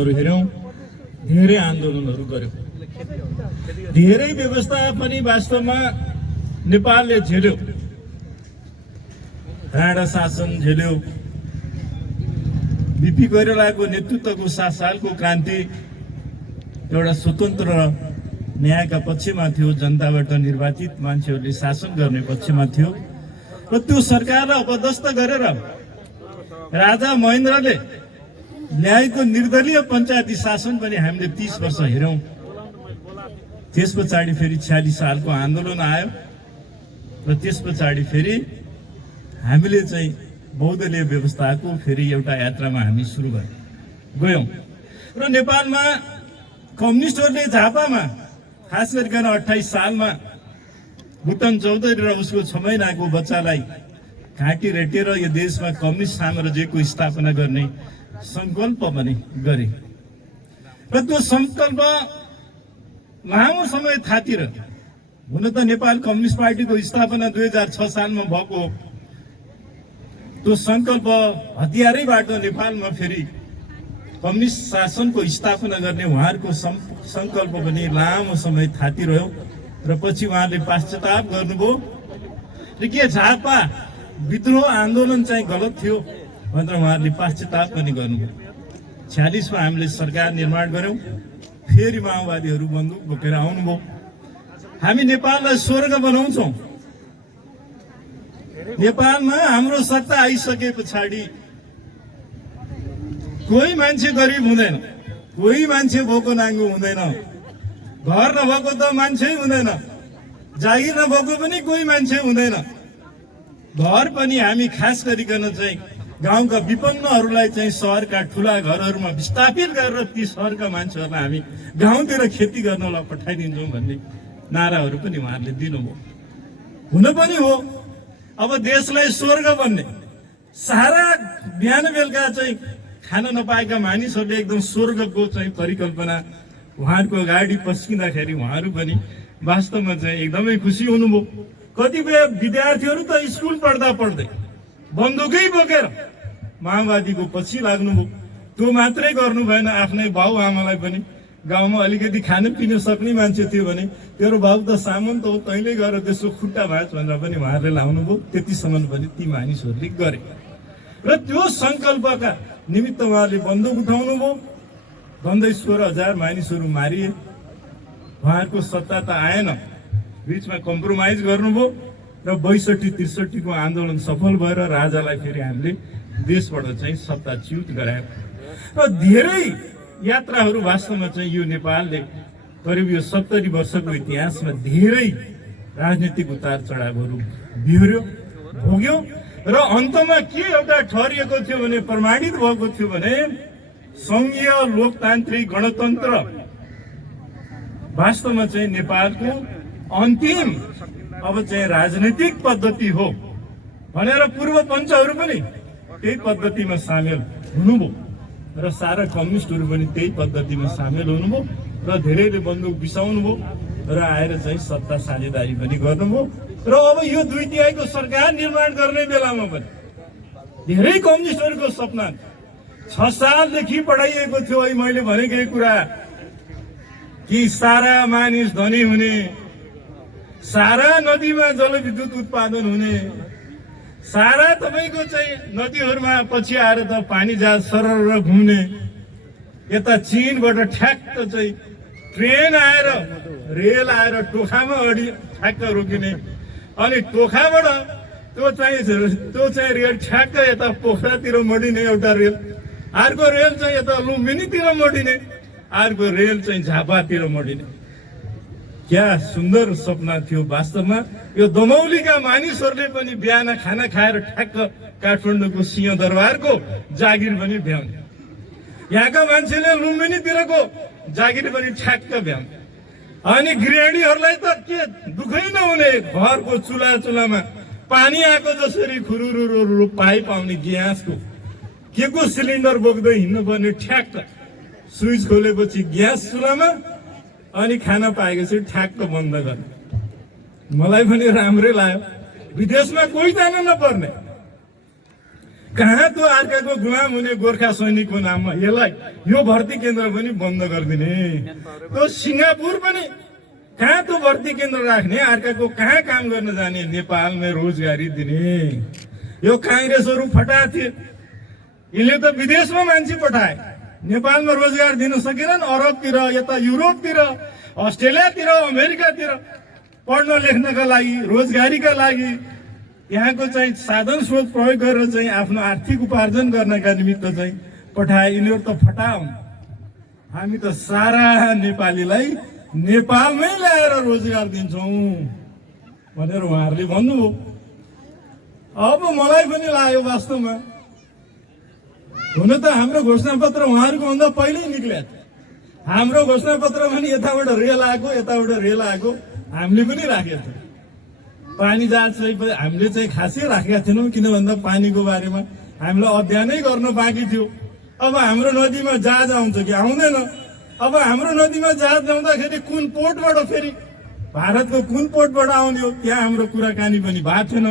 आन्दोलनहरू हेऱ्यौँ, धेरै आन्दोलनहरू गर्यौँ, धेरै व्यवस्था पनि वास्तवमा नेपालले झेल्यो। राणा शासन झेल्यो, बीपी कोइरालाको नेतृत्वको 7 सालको क्रान्ति एउटा स्वतन्त्र न्यायका पक्षमा थियो, जनताबाट निर्वाचित मान्छेहरूले शासन गर्ने पक्षमा थियो र त्यो सरकारलाई अपदस्थ गरेर राजा महेन्द्रले ल्याएको निर्दलीय पञ्चायती शासन पनि हामीले 30 वर्ष हेऱ्यौँ। त्यस पछाडि फेरि 46 सालको आन्दोलन आयो र त्यस पछाडि फेरि हामीले चाहिँ बहुदलीय व्यवस्थाको फेरि एउटा यात्रामा हामी सुरु गयौँ र नेपालमा कम्युनिस्टहरूले झापामा खास गरिकन 28 सालमा भुटन चौधरी र उसको 6 महिनाको बच्चालाई घाँटी रेटेर यो देशमा कम्युनिस्ट साम्राज्यको स्थापना गर्ने संकल्प पनि गरे र त्यो संकल्प लामो समय थातिर। हुन त नेपाल कम्युनिस्ट पार्टीको स्थापना 2006 सालमा भएको, त्यो संकल्प हतियारैबाट नेपालमा फेरि कम्युनिस्ट शासनको स्थापना गर्ने उहाँहरूको संकल्प पनि लामो समय थातिरह्यो र पछि उहाँले पश्चाताप गर्नुभयो र के झापा विद्रोह आन्दोलन चाहिँ गलत थियो भनेर उहाँहरूले पश्चाताप पनि गर्नुभयो। 46 मा हामीले सरकार निर्माण गर्यौं, फेरि माओवादीहरू बन्दुक बोकेर आउनुभयो। हामी नेपाललाई स्वर्ग बनाउँछौँ। नेपालमा हाम्रो सत्ता आइसके पछाडि कोही मान्छे गरिब हुँदैन, कोही मान्छे भोको नाङ्गो हुँदैन, घर नभएको त मान्छे हुँदैन, जागिर नभएको पनि कोही मान्छे हुँदैन। घर पनि हामी खास गरिकन चाहिँ गाउँका विपन्नहरूलाई चाहिँ सहरका ठुला घरहरूमा विस्थापित गरेर ती सहरका मान्छेहरूलाई हामी गाउँतिर खेती गर्नलाई पठाइदिन्छौँ भन्ने नाराहरू पनि उहाँहरूले दिनुभयो। हुन पनि हो, अब देशलाई स्वर्ग बन्ने सारा बिहान बेलुका चाहिँ खान नपाएका मानिसहरूले एकदम स्वर्गको चाहिँ परिकल्पना उहाँहरूको अगाडि पस्किँदाखेरि उहाँहरू पनि वास्तवमा चाहिँ एकदमै खुसी हुनुभयो। कतिपय विद्यार्थीहरू त स्कुल पढ्दा पढ्दै बन्दुकै बोकेर माओवादीको पछि लाग्नुभयो। त्यो मात्रै गर्नु भएन, आफ्नै बाउ आमालाई पनि गाउँमा अलिकति खान पिन सक्ने मान्छे थियो भने तेरो बाउ त सामन्त हो, तैँले गएर त्यसको खुट्टा भाँच भनेर पनि उहाँहरूले लाउनुभयो। त्यतिसम्म पनि ती मानिसहरूले गरे र त्यो संकल्पका निमित्त उहाँले बन्दुक उठाउनुभयो। झन्डै 16,000 मानिसहरू मारिए। उहाँहरूको सत्ता त आएन, बीचमा कम्प्रोमाइज गर्नुभयो र 62-63 को आन्दोलन सफल भएर राजालाई फेरि हामीले देशबाट चाहिँ सत्ताच्युत गरायो र धेरै यात्राहरू वास्तवमा चाहिँ यो नेपालले करिब यो 70 वर्षको इतिहासमा धेरै राजनीतिक उतार चढावहरू बिहोर्यो, भोग्यो र अन्तमा के एउटा ठहरिएको थियो भने, प्रमाणित भएको थियो भने संघीय लोकतान्त्रिक गणतन्त्र वास्तवमा चाहिँ नेपालको अन्तिम अब चाहिँ राजनीतिक पद्धति हो भनेर पूर्व पञ्चहरू पनि त्यही पद्धतिमा सामेल हुनुभयो र सारा कम्युनिस्टहरू पनि त्यही पद्धतिमा सामेल हुनुभयो र धेरैले बन्दुक बिसाउनुभयो र आएर चाहिँ सत्ता साझेदारी पनि गर्नुभयो र अब यो 2 तिहाईको सरकार निर्माण गर्ने बेलामा पनि धेरै कम्युनिस्टहरूको सपना 6 सालदेखि पढाइएको थियो। है मैले भनेकै कुरा कि सारा मानिस धनी हुने, सारा नदीमा जलविद्युत उत्पादन हुने, सारा तपाईको चाहिँ नदीहरूमा पछि आएर त पानी जहाज सरर घुम्ने, यता चीनबाट ठ्याक्क चाहिँ ट्रेन आएर रेल आएर टोखामा अडी ठ्याक्क रोकिने, अनि टोखाबाट त्यो चाहिँ रेल ठ्याक्क यता पोखरातिर मोडिने एउटा रेल, अर्को रेल चाहिँ यता लुम्बिनीतिर मोडिने, अर्को रेल चाहिँ झापातिर मोडिने। क्या सुन्दर सपना थियो। वास्तवमा यो दमौलीका मानिसहरूले पनि बिहान खाना खाएर ठ्याक्क काठमाडौँको सिंहदरबारको जागिर पनि भ्याउने, यहाँका मान्छेले लुम्बिनीतिरको जागिर पनि ठ्याक्क भ्याउने। अनि गृहिणीहरूलाई त के दुखै नहुने, घरको चुलामा पानी आएको जसरी खुरुरु पाइप आउने ग्यासको, के को सिलिन्डर बोक्दै हिँड्नु पर्ने, ठ्याक्क स्विच खोलेपछि ग्यास चुलामा, अनि खाना पाएपछि ठ्याक्क बन्द गर्ने। मलाई पनि राम्रै लाग्यो, विदेशमा कोही जान नपर्ने। कहाँ त्यो अर्काको गुलाम हुने गोर्खा सैनिकको नाममा यसलाई यो भर्ती केन्द्र पनि बन्द गरिदिने। त्यो सिङ्गापुर पनि कहाँ त्यो भर्ती केन्द्र राख्ने, अर्काको कहाँ काम गर्न जाने, नेपालमै रोजगारी दिने। यो काङ्ग्रेसहरू फटा थिए, यिनले त विदेशमा मान्छे पठाए, नेपालमा रोजगार दिन सकेनन्। अरबतिर, यता युरोपतिर, अस्ट्रेलियातिर, अमेरिकातिर पढ्न लेख्नका लागि, रोजगारीका लागि यहाँको चाहिँ साधन स्रोत प्रयोग गरेर चाहिँ आफ्नो आर्थिक उपार्जन गर्नका निमित्त चाहिँ पठाए। यिनीहरू त फटा हुन्। हामी त सारा नेपालीलाई नेपालमै ल्याएर रोजगार दिन्छौँ भनेर उहाँहरूले भन्नुभयो। अब मलाई पनि लाग्यो वास्तवमा, हुन त हाम्रो घोषणापत्र उहाँहरूको भन्दा पहिल्यै निक्ल्या थियो। हाम्रो घोषणापत्र पनि यताबाट रेल आएको, यताबाट रेल आएको, हामीले पनि राखेको थियौँ। पानी जहाज चाहिँ हामीले चाहिँ खासै राखेका थिएनौँ, किन भन्दा पानीको बारेमा हामीलाई अध्ययनै गर्न बाँकी थियो। अब हाम्रो नदीमा जहाज आउँछ कि आउँदैन, अब हाम्रो नदीमा जहाज ल्याउँदाखेरि कुन पोर्टबाट, फेरि भारतको कुन पोर्टबाट आउने हो, त्यहाँ हाम्रो कुराकानी पनि भएको थिएन।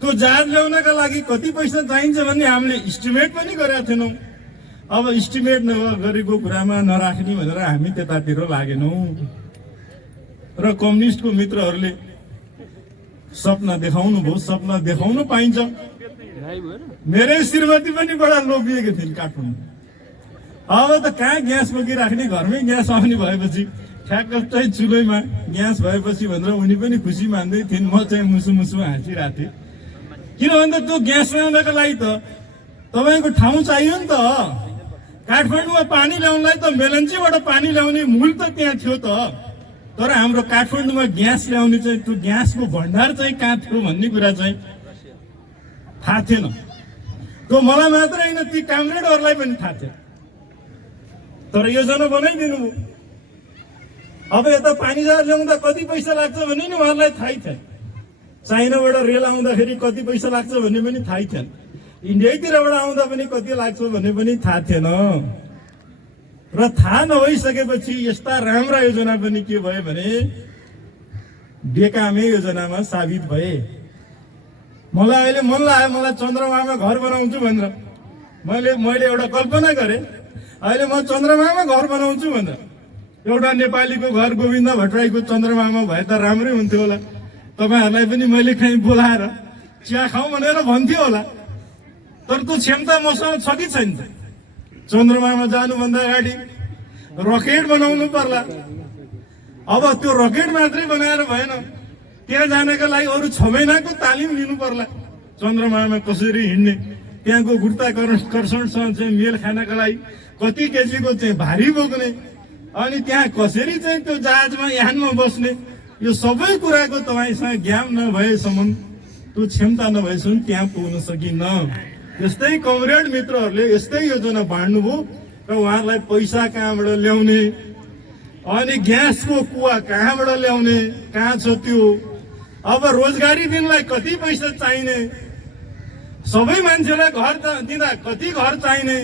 त्यो जहाज ल्याउनका लागि कति पैसा चाहिन्छ भन्ने हामीले इस्टिमेट पनि गरेका थिएनौँ। अब इस्टिमेट नगरेको कुरामा नराख्ने भनेर हामी त्यतातिर लागेनौँ। र कम्युनिस्टको मित्रहरूले सपना देखाउनु भयो, सपना देखाउनु पाइन्छ। मेरै श्रीमती पनि बडा लोभिएको थिइन् काठमाडौँ। अब त कहाँ ग्यास बोकिराख्ने, घरमै ग्यास आउने भएपछि ठ्याक्क चाहिँ चुलोमा ग्यास भएपछि भनेर उनी पनि खुसी मान्दै थिइन्। म चाहिँ मुसु मुसु हाँसिरहेको थिएँ। किन भन्दा त्यो ग्यास ल्याउनको लागि त तपाईँको ठाउँ चाहियो नि त। काठमाडौँमा पानी ल्याउनलाई त मेलन्चीबाट पानी ल्याउने मूल त त्यहाँ थियो त। तर हाम्रो काठमाडौँमा ग्यास ल्याउने चाहिँ त्यो ग्यासको भण्डार चाहिँ कहाँ थियो भन्ने कुरा चाहिँ थाहा थिएन। त्यो मलाई मात्र होइन, ती कामरेडहरूलाई पनि थाहा थियो। तर योजना बनाइदिनु भयो। अब यता पानी जहाज ल्याउँदा कति पैसा लाग्छ भन्ने नि उहाँहरूलाई थाहै थिएन। चाइनाबाट रेल आउँदाखेरि कति पैसा लाग्छ भन्ने पनि थाहै थिएन। इन्डियातिरबाट आउँदा पनि कति लाग्छ भन्ने पनि थाहा थिएन। र थाहा नभइसकेपछि यस्ता राम्रा योजना पनि के भयो भने बेकामे योजनामा साबित भए। मलाई अहिले मन लाग्यो, मलाई चन्द्रमामा घर बनाउँछु भनेर मैले एउटा कल्पना गरेँ। अहिले म चन्द्रमामा घर बनाउँछु भनेर एउटा नेपालीको घर गोविन्द भट्टराईको चन्द्रमामा भए त राम्रै हुन्थ्यो होला। तपाईँहरूलाई पनि मैले कहीँ बोलाएर चिया खाउँ भनेर भन्थ्यो होला। तर त्यो क्षमता मसँग छ कि छैन? चन्द्रमामा जानुभन्दा अगाडि रकेट बनाउनु पर्ला। अब त्यो रकेट मात्रै बनाएर भएन, त्यहाँ जानको लागि अरू 6 महिनाको तालिम लिनु पर्ला। चन्द्रमामा कसरी हिँड्ने, त्यहाँको गुरुत्वाकर्षणसँग चाहिँ मेल खानका लागि कति केजीको चाहिँ भारी बोक्ने, अनि त्यहाँ कसरी चाहिँ त्यो जहाजमा यानमा बस्ने, यो सबै कुराको तपाईँसँग ज्ञान नभएसम्म, त्यो क्षमता नभएसम्म त्यहाँ पुग्न सकिन्न। यस्तै कमरेड मित्रहरूले यस्तै योजना बाँड्नुभयो र उहाँहरूलाई पैसा कहाँबाट ल्याउने, अनि ग्यासको कुवा कहाँबाट ल्याउने, कहाँ छ त्यो, अब रोजगारी दिनलाई कति पैसा चाहिने, सबै मान्छेलाई घर दिँदा कति घर चाहिने,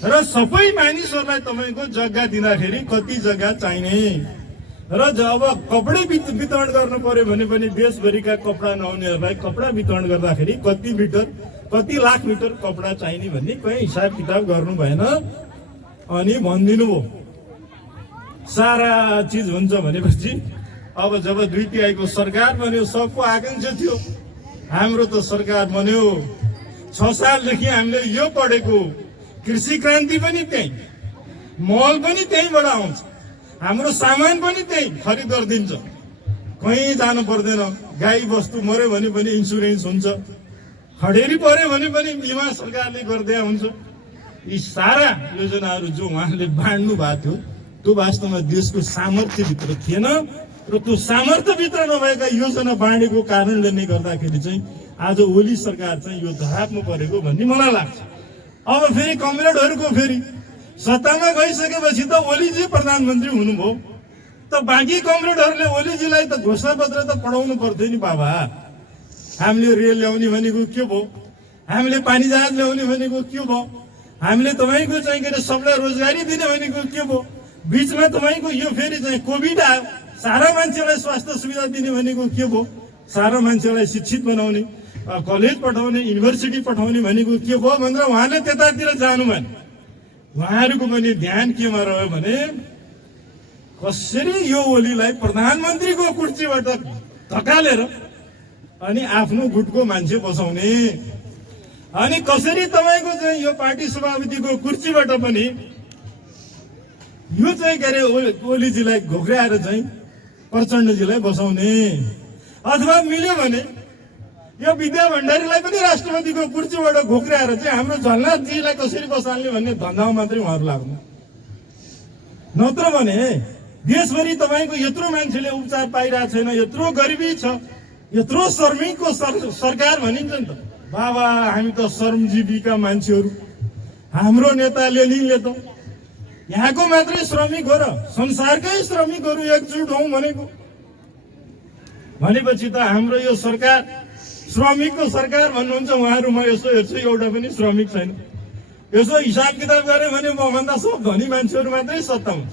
र सबै मानिसहरूलाई तपाईँको जग्गा दिँदाखेरि कति जग्गा चाहिने, र जब कपडा वितरण गर्नु पर्यो भने पनि देशभरिका कपडा नहुनेहरूलाई कपडा वितरण गर्दाखेरि कति मिटर, कति लाख मिटर कपडा चाहिने भन्ने कहीँ हिसाब किताब गर्नु भएन। अनि भनिदिनु भयो सारा चिज हुन्छ भनेपछि अब जब 2 तिहाईको सरकार बन्यो, सबको आकांक्षा थियो हाम्रो त सरकार बन्यो। 6 सालदेखि हामीले यो पढेको कृषि क्रान्ति पनि त्यही, मल पनि त्यहीँबाट आउँछ, हाम्रो सामान पनि त्यही खरिद गरिदिन्छ, कहीँ जानु पर्दैन। गाई बस्तु मर्यो भने पनि इन्सुरेन्स हुन्छ, खडेरी पर्यो भने पनि बिमा सरकारले गर्दै हुन्छ। यी सारा योजनाहरू जो उहाँले बाँड्नु भएको थियो त्यो वास्तवमा देशको सामर्थ्यभित्र थिएन, र त्यो सामर्थ्यभित्र नभएका योजना बाँडेको कारणले नै गर्दाखेरि चाहिँ आज ओली सरकार चाहिँ यो धरापमा परेको भन्ने मलाई लाग्छ। अब फेरि कमरेडहरूको फेरि सत्तामा गइसकेपछि त ओलीजी प्रधानमन्त्री हुनुभयो, त बाँकी कमरेडहरूले ओलीजीलाई त घोषणापत्र त पढाउनु पर्थ्यो नि बाबा। हामीले रेल ल्याउने भनेको के भयो, हामीले पानी जहाज ल्याउने भनेको के भयो, हामीले तपाईँको चाहिँ के अरे सबलाई रोजगारी दिने भनेको के भयो, बिचमा तपाईँको यो फेरि चाहिँ कोभिड आयो, सारा मान्छेलाई स्वास्थ्य सुविधा दिने भनेको के भयो, सारा मान्छेलाई शिक्षित बनाउने, कलेज पठाउने, युनिभर्सिटी पठाउने भनेको के भयो भनेर उहाँले त्यतातिर जानु भएन। उहाँहरूको पनि ध्यान केमा रह्यो भने कसरी यो ओलीलाई प्रधानमन्त्रीको कुर्सीबाट धकालेर अनि आफ्नो गुटको मान्छे बसाउने, अनि कसरी तपाईँको चाहिँ यो पार्टी सभापतिको कुर्सीबाट पनि यो चाहिँ के अरे ओलीजीलाई घोक्राएर चाहिँ प्रचण्डजीलाई बसाउने, अथवा मिल्यो भने यो विद्या भण्डारीलाई पनि राष्ट्रपतिको कुर्सीबाट घोक्राएर चाहिँ हाम्रो झलनाथजीलाई कसरी बसाल्ने भन्ने धन्दामा मात्रै उहाँहरू लाग्नु। नत्र भने देशभरि तपाईँको यत्रो मान्छेले उपचार पाइरहेको छैन, यत्रो गरिबी छ, यत्रो श्रमिकको सरकार भनिन्छ नि त। बाबा हामी त श्रमजीवीका मान्छेहरू, हाम्रो नेता लेनिनले त यहाँको मात्रै श्रमिक हो र संसारकै श्रमिकहरू एकजुट हौँ भनेपछि त हाम्रो यो सरकार श्रमिकको सरकार भन्नुहुन्छ उहाँहरू। म यसो हेर्छु एउटा पनि श्रमिक छैन। यसो हिसाब किताब गरे भने मभन्दा सब धनी मान्छेहरू मात्रै सत्ता हुन्छ।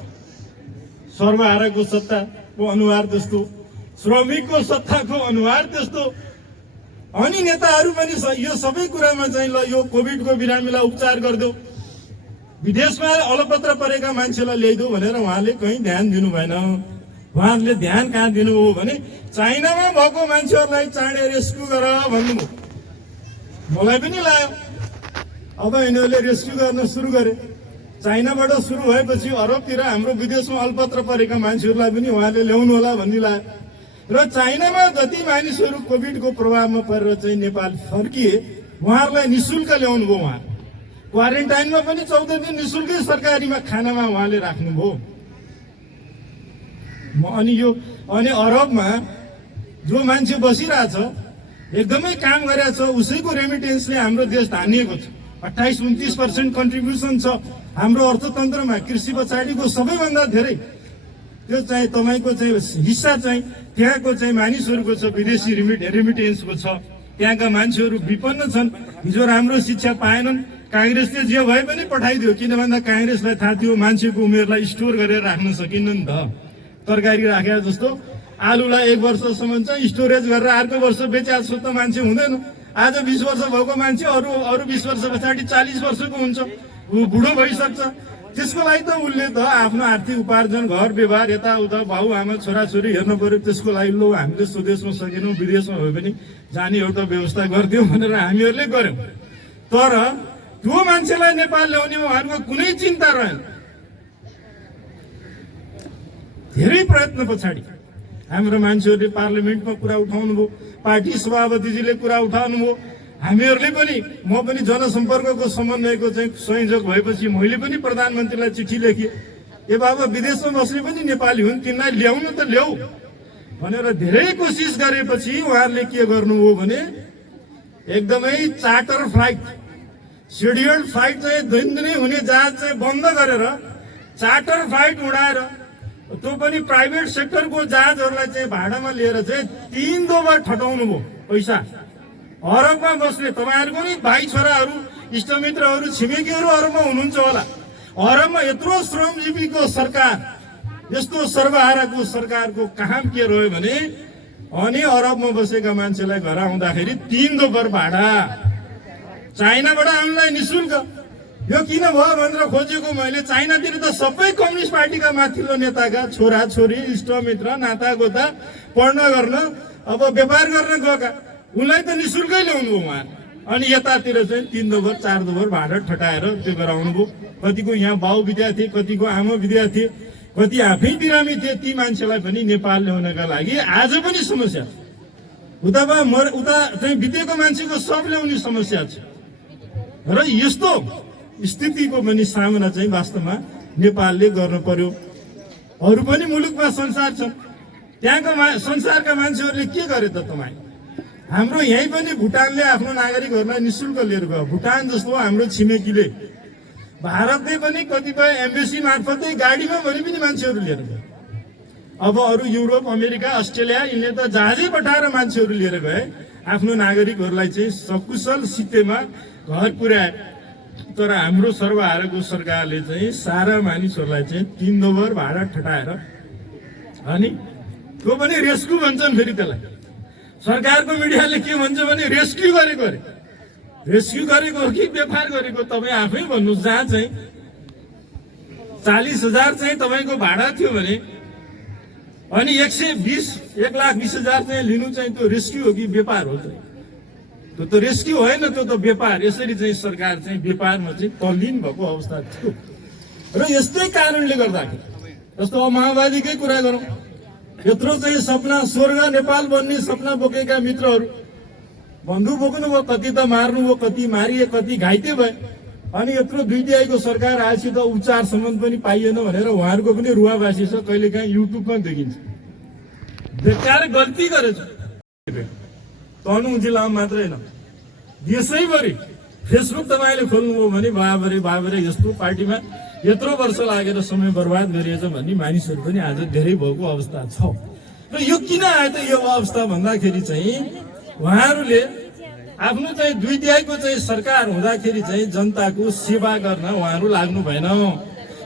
सर्वहाराको सत्ताको अनुहार त्यस्तो, श्रमिकको सत्ताको अनुहार त्यस्तो, अनि नेताहरू पनि यो सबै कुरामा चाहिँ ल यो कोभिडको बिरामीलाई उपचार गरिदेऊ, विदेशमा अलपत्र परेका मान्छेलाई ल्याइदेऊ भनेर उहाँले कहीँ ध्यान दिनु भएन। उहाँहरूले ध्यान कहाँ दिनुभयो भने चाइनामा भएको मान्छेहरूलाई चाँडे रेस्क्यु गर भन्नुभयो। मलाई पनि लाग्यो अब यिनीहरूले रेस्क्यु गर्न सुरु गरे। चाइनाबाट सुरु भएपछि अरबतिर हाम्रो विदेशमा अल्पत्र परेका मान्छेहरूलाई पनि उहाँले ल्याउनु होला भन्ने लाग्यो। र चाइनामा जति मानिसहरू कोभिडको प्रभावमा परेर चाहिँ नेपाल फर्किए उहाँहरूलाई निशुल्क ल्याउनु भयो। उहाँ क्वारेन्टाइनमा पनि 14 दिन निशुल्कै सरकारीमा खानामा उहाँले राख्नुभयो। अनि अरबमा जो मान्छे बसिरहेछ, एकदमै काम गरेको छ, उसैको रेमिटेन्सले हाम्रो देश धानिएको छ। 28-29% कन्ट्रिब्युसन छ हाम्रो अर्थतन्त्रमा। कृषि पछाडिको सबैभन्दा धेरै त्यो चाहिँ तपाईँको चाहिँ हिस्सा चाहिँ त्यहाँको चाहिँ मानिसहरूको छ, विदेशी रेमिटेन्सको छ। त्यहाँका मान्छेहरू विपन्न छन्। हिजो राम्रो शिक्षा पाएनन्। काङ्ग्रेसले जे भए पनि पठाइदियो, किन भन्दा काङ्ग्रेसलाई थाहा थियो मान्छेको उमेरलाई स्टोर गरेर राख्न सकिन्न नि त। तरकारी राखेर जस्तो आलुलाई 1 वर्षसम्म चाहिँ स्टोरेज गरेर अर्को वर्ष बेचे जस्तो त मान्छे हुँदैन। आज 20 वर्ष भएको मान्छे अरू 20 वर्ष पछाडि 40 वर्षको हुन्छ, बुढो भइसक्छ। त्यसको लागि त उसले त आफ्नो आर्थिक उपार्जन, घर व्यवहार, यताउता बाउ आमा छोराछोरी हेर्नु पर्यो। त्यसको लागि लो हामीले स्वदेशमा सकेनौँ, विदेशमा भए पनि जाने एउटा व्यवस्था गरिदिउँ भनेर हामीहरूले गर्यौँ। तर त्यो मान्छेलाई नेपाल ल्याउने उहाँहरूको कुनै चिन्ता रहेन। धेरै प्रयत्न पछाडि हाम्रो मान्छेहरूले पार्लियामेन्टमा कुरा उठाउनु भयो, पार्टी सभापतिजीले कुरा उठाउनु भयो। हामीहरूले पनि, म पनि जनसम्पर्कको समन्वयको चाहिँ संयोजक भएपछि मैले पनि प्रधानमन्त्रीलाई चिठी लेखेँ, ए बाबा विदेशमा बस्ने पनि नेपाली हुन्, तिनलाई ल्याउनु त ल्याऊ भनेर धेरै कोसिस गरेपछि उहाँहरूले के गर्नुभयो भने एकदमै चार्टर फ्लाइट, सेड्युल्ड फ्लाइट चाहिँ दिनदिनै हुने जहाज चाहिँ बन्द गरेर चार्टर फ्लाइट उडाएर, त्यो पनि प्राइभेट सेक्टरको जहाजहरूलाई चाहिँ भाडामा लिएर चाहिँ 3 दोबार ठटाउनु भयो पैसा। अरबमा बस्ने तपाईँहरूको नि भाइ छोराहरू, इष्टमित्रहरू, छिमेकीहरू अरबमा हुनुहुन्छ होला। अरबमा यत्रो श्रमजीवीको सरकार, यस्तो सर्वहाराको सरकारको काम के रह्यो भने अनि अरबमा बसेका मान्छेलाई घर आउँदाखेरि 3 दोबार भाडा। चाइनाबाट आउनलाई निशुल्क। यो किन भयो भनेर खोजेको मैले। चाइनातिर त सबै कम्युनिस्ट पार्टीका माथिल्लो नेताका छोरा छोरी, इष्टमित्र, नातागोता पढ्न गर्न, अब व्यापार गर्न गएका, उनलाई त निशुल्कै ल्याउनु भयो उहाँ। अनि यतातिर चाहिँ 3 दोबर 4 दोबर भाडा ठटाएर त्यो गराउनु भयो। कतिको यहाँ बाउ विद्या थिए, कतिको आमा विद्या थिए, कति आफै बिरामी थिए। ती मान्छेलाई पनि नेपाल ल्याउनका लागि आज पनि समस्या छ। उता चाहिँ बितेको मान्छेको सब ल्याउने समस्या छ। र यस्तो स्थितिको पनि सामना चाहिँ वास्तवमा नेपालले गर्न पर्यो। अरू पनि मुलुकमा संसार छ, त्यहाँका संसारका मान्छेहरूले के गरे त तपाईँ? हाम्रो यहीँ पनि भुटानले आफ्नो नागरिकहरूलाई निशुल्क लिएर गयो। भुटान जस्तो हाम्रो छिमेकीले, भारतले पनि कतिपय एम्बेसी मार्फतै गाडीमा भने पनि मान्छेहरू लिएर गयो। अब अरू युरोप, अमेरिका, अस्ट्रेलिया यिनले त जहाजै पठाएर मान्छेहरू लिएर गए आफ्नो नागरिकहरूलाई चाहिँ सकुशल सित्तैमा घर पुर्याए। तर हाम्रो सर्वहाराको सरकारले चाहिँ सारा मानिसहरूलाई चाहिँ 3 दोबर भाडा ठटाएर, अनि त्यो पनि रेस्क्यु भन्छन् फेरि त्यसलाई। सरकारको मिडियाले के भन्छ भने रेस्क्यु गरेको अरे। रेस्क्यु गरेको हो कि व्यापार गरेको तपाईँ आफै भन्नुहोस्। जहाँ चाहिँ 40,000 चाहिँ तपाईँको भाडा थियो भने अनि 1,20,000 चाहिँ लिनु चाहिँ त्यो रेस्क्यु हो कि व्यापार हो चाहिँ? त्यो त रेस्क्यु होइन, त्यो त व्यापार। यसरी चाहिँ सरकार चाहिँ व्यापारमा चाहिँ तल्लीन भएको अवस्था थियो। र यस्तै कारणले गर्दाखेरि जस्तो अब माओवादीकै कुरा गरौँ, यत्रो चाहिँ सपना स्वर्ग नेपाल बन्ने सपना बोकेका मित्रहरू बन्दुक बोक्नु भयो, कति त मार्नु भयो, कति मारिए, कति घाइते भए। अनि यत्रो दुईटियाको सरकार आएपछि त उपचारसम्म पनि पाइएन भनेर उहाँहरूको पनि रुवावासी छ, कहिलेकाहीँ युट्युबमा देखिन्छ। बेकार गल्ती गरेछ। तनहुँ जिल्लामा मात्रै होइन, देशैभरि फेसबुक तपाईँले खोल्नुभयो भने बाबरे यस्तो पार्टीमा यत्रो वर्ष लागेर समय बर्बाद गरिएछ भन्ने मानिसहरू पनि आज धेरै भएको अवस्था छ। र यो किन आयो त यो अवस्था भन्दाखेरि चाहिँ उहाँहरूले आफ्नो चाहिँ दुईटियाको चाहिँ सरकार हुँदाखेरि चाहिँ जनताको सेवा गर्न उहाँहरू लाग्नु भएन।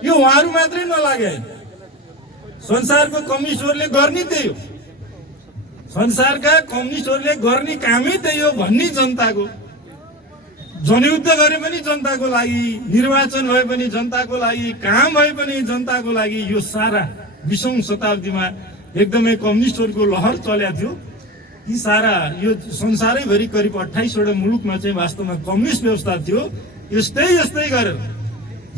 यो उहाँहरू मात्रै नलागे, संसारको कम्युनिस्टहरूले गर्ने त्यही हो। संसारका कम्युनिस्टहरूले गर्ने कामै त्यही हो भन्ने जनताको, जनयुद्ध गरे पनि जनताको लागि, निर्वाचन भए पनि जनताको लागि, काम भए पनि जनताको लागि, यो सारा 20औं शताब्दीमा एकदमै कम्युनिस्टहरूको लहर चलेको थियो। यी सारा यो संसारैभरि करिब 28वटा मुलुकमा चाहिँ वास्तवमा कम्युनिस्ट व्यवस्था थियो। यस्तै गरेर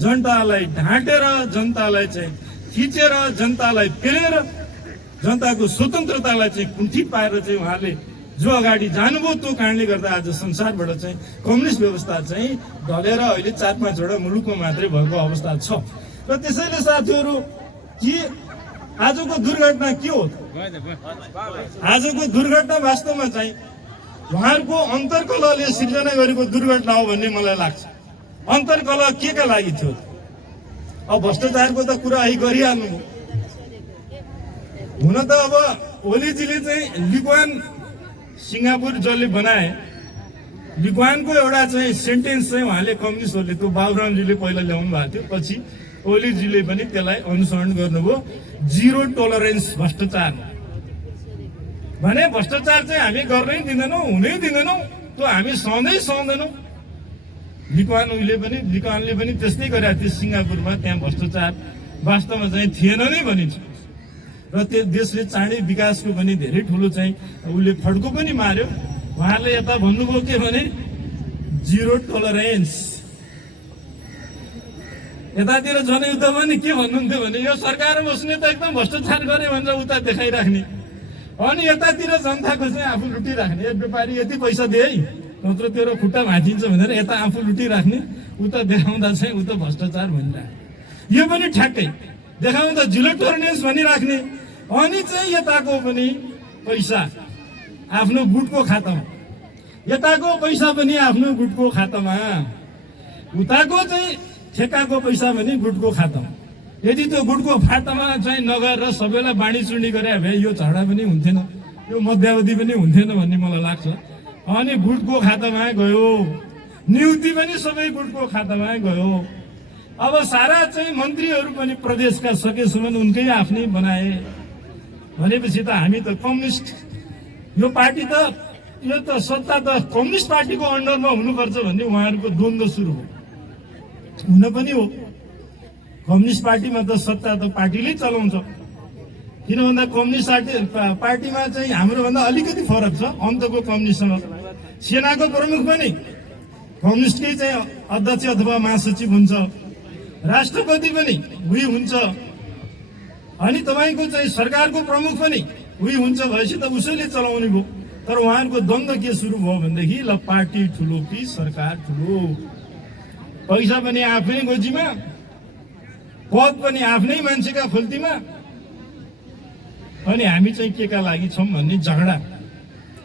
जनतालाई ढाँटेर, जनतालाई चाहिँ खिचेर, जनतालाई पेलेर जनताको स्वतन्त्रतालाई चाहिँ कुण्ठित पाएर चाहिँ उहाँले जो अगाडि जानुभयो, त्यो कारणले गर्दा आज संसारबाट चाहिँ कम्युनिस्ट व्यवस्था चाहिँ ढलेर अहिले 4-5वटा मुलुकमा मात्रै भएको अवस्था छ। र त्यसैले साथीहरू के आजको दुर्घटना के हो? आजको दुर्घटना वास्तवमा चाहिँ उहाँहरूको अन्तर्कलहले सिर्जना गरेको दुर्घटना हो भन्ने मलाई लाग्छ। अन्तर्कलह के का लागि थियो? अब भ्रष्टाचारको त कुरा अहिले गरिहाल्नु। हुन त अब ओलीजीले चाहिँ लिक्वान सिङ्गापुर जसले बनाए, लिक्वानको एउटा चाहिँ सेन्टेन्स चाहिँ उहाँले कम्युनिस्टहरूले, त्यो बाबुरामजीले पहिला ल्याउनु भएको थियो, पछि ओलीजीले पनि त्यसलाई अनुसरण गर्नुभयो। 0 टोलरेन्स भ्रष्टाचार भने भ्रष्टाचार चाहिँ हामी गर्नै दिँदैनौँ, हुनै दिँदैनौँ, त्यो हामी सहँदैनौँ। लिक्वानले पनि त्यस्तै गरेको थियो सिङ्गापुरमा। त्यहाँ भ्रष्टाचार वास्तवमा चाहिँ थिएन नै भनिन्छ। र त्यो देशले चाँडै विकासको पनि धेरै ठुलो चाहिँ उसले फड्को पनि मार्यो। उहाँले यता भन्नुभयो के भने 0 टोलरेन्स। यतातिर जनयुद्ध पनि के भन्नुहुन्थ्यो भने यो सरकार बस्ने त एकदम भ्रष्टाचार गरे भनेर उता देखाइराख्ने, अनि यतातिर जनताको चाहिँ आफू लुटिराख्ने। व्यापारी यति पैसा दिए है, नत्र तेरो खुट्टा भाँचिन्छ भनेर यता आफू लुटिराख्ने, उता देखाउँदा चाहिँ उता भ्रष्टाचार भनिराख्ने। यो पनि ठ्याक्कै देखाउँदा 0 टोलरेन्स भनिराख्ने, अनि चाहिँ यताको पनि पैसा आफ्नो गुटको खातामा, यताको पैसा पनि आफ्नो गुटको खातामा, उताको चाहिँ ठेक्काको पैसा पनि गुटको खातामा। यदि त्यो गुटको खातामा चाहिँ नगरेर सबैलाई बाँडीचुँडी गरे भए यो झगडा पनि हुन्थेन, यो मध्यावधि पनि हुन्थेन भन्ने मलाई लाग्छ। अनि गुटको खातामा गयो, नियुक्ति पनि सबै गुटको खातामा गयो। अब सारा चाहिँ मन्त्रीहरू पनि प्रदेशका सकेसम्म उनकै आफ्नै बनाए भनेपछि त हामी त कम्युनिस्ट, यो पार्टी त, यो त सत्ता त कम्युनिस्ट पार्टीको अन्डरमा हुनुपर्छ भन्ने उहाँहरूको द्वन्द्व सुरु हो। हुन पनि हो, कम्युनिस्ट पार्टीमा त सत्ता त पार्टीले चलाउँछ। किन भन्दा कम्युनिस्ट पार्टीमा चाहिँ हाम्रोभन्दा अलिकति फरक छ अन्तको कम्युनिस्टसँग। सेनाको प्रमुख पनि कम्युनिस्टकै चाहिँ अध्यक्ष अथवा महासचिव हुन्छ, राष्ट्रपति पनि उही हुन्छ, अनि तपाईँको चाहिँ सरकारको प्रमुख पनि उही हुन्छ। भएपछि त उसैले चलाउने भयो। तर उहाँहरूको द्वन्द्व के सुरु भयो भनेदेखि ल पार्टी ठुलो कि सरकार ठुलो, पैसा पनि आफ्नै गोजीमा, पद पनि आफ्नै मान्छेका खोल्तीमा, अनि हामी चाहिँ के का लागि छौँ भन्ने झगडा।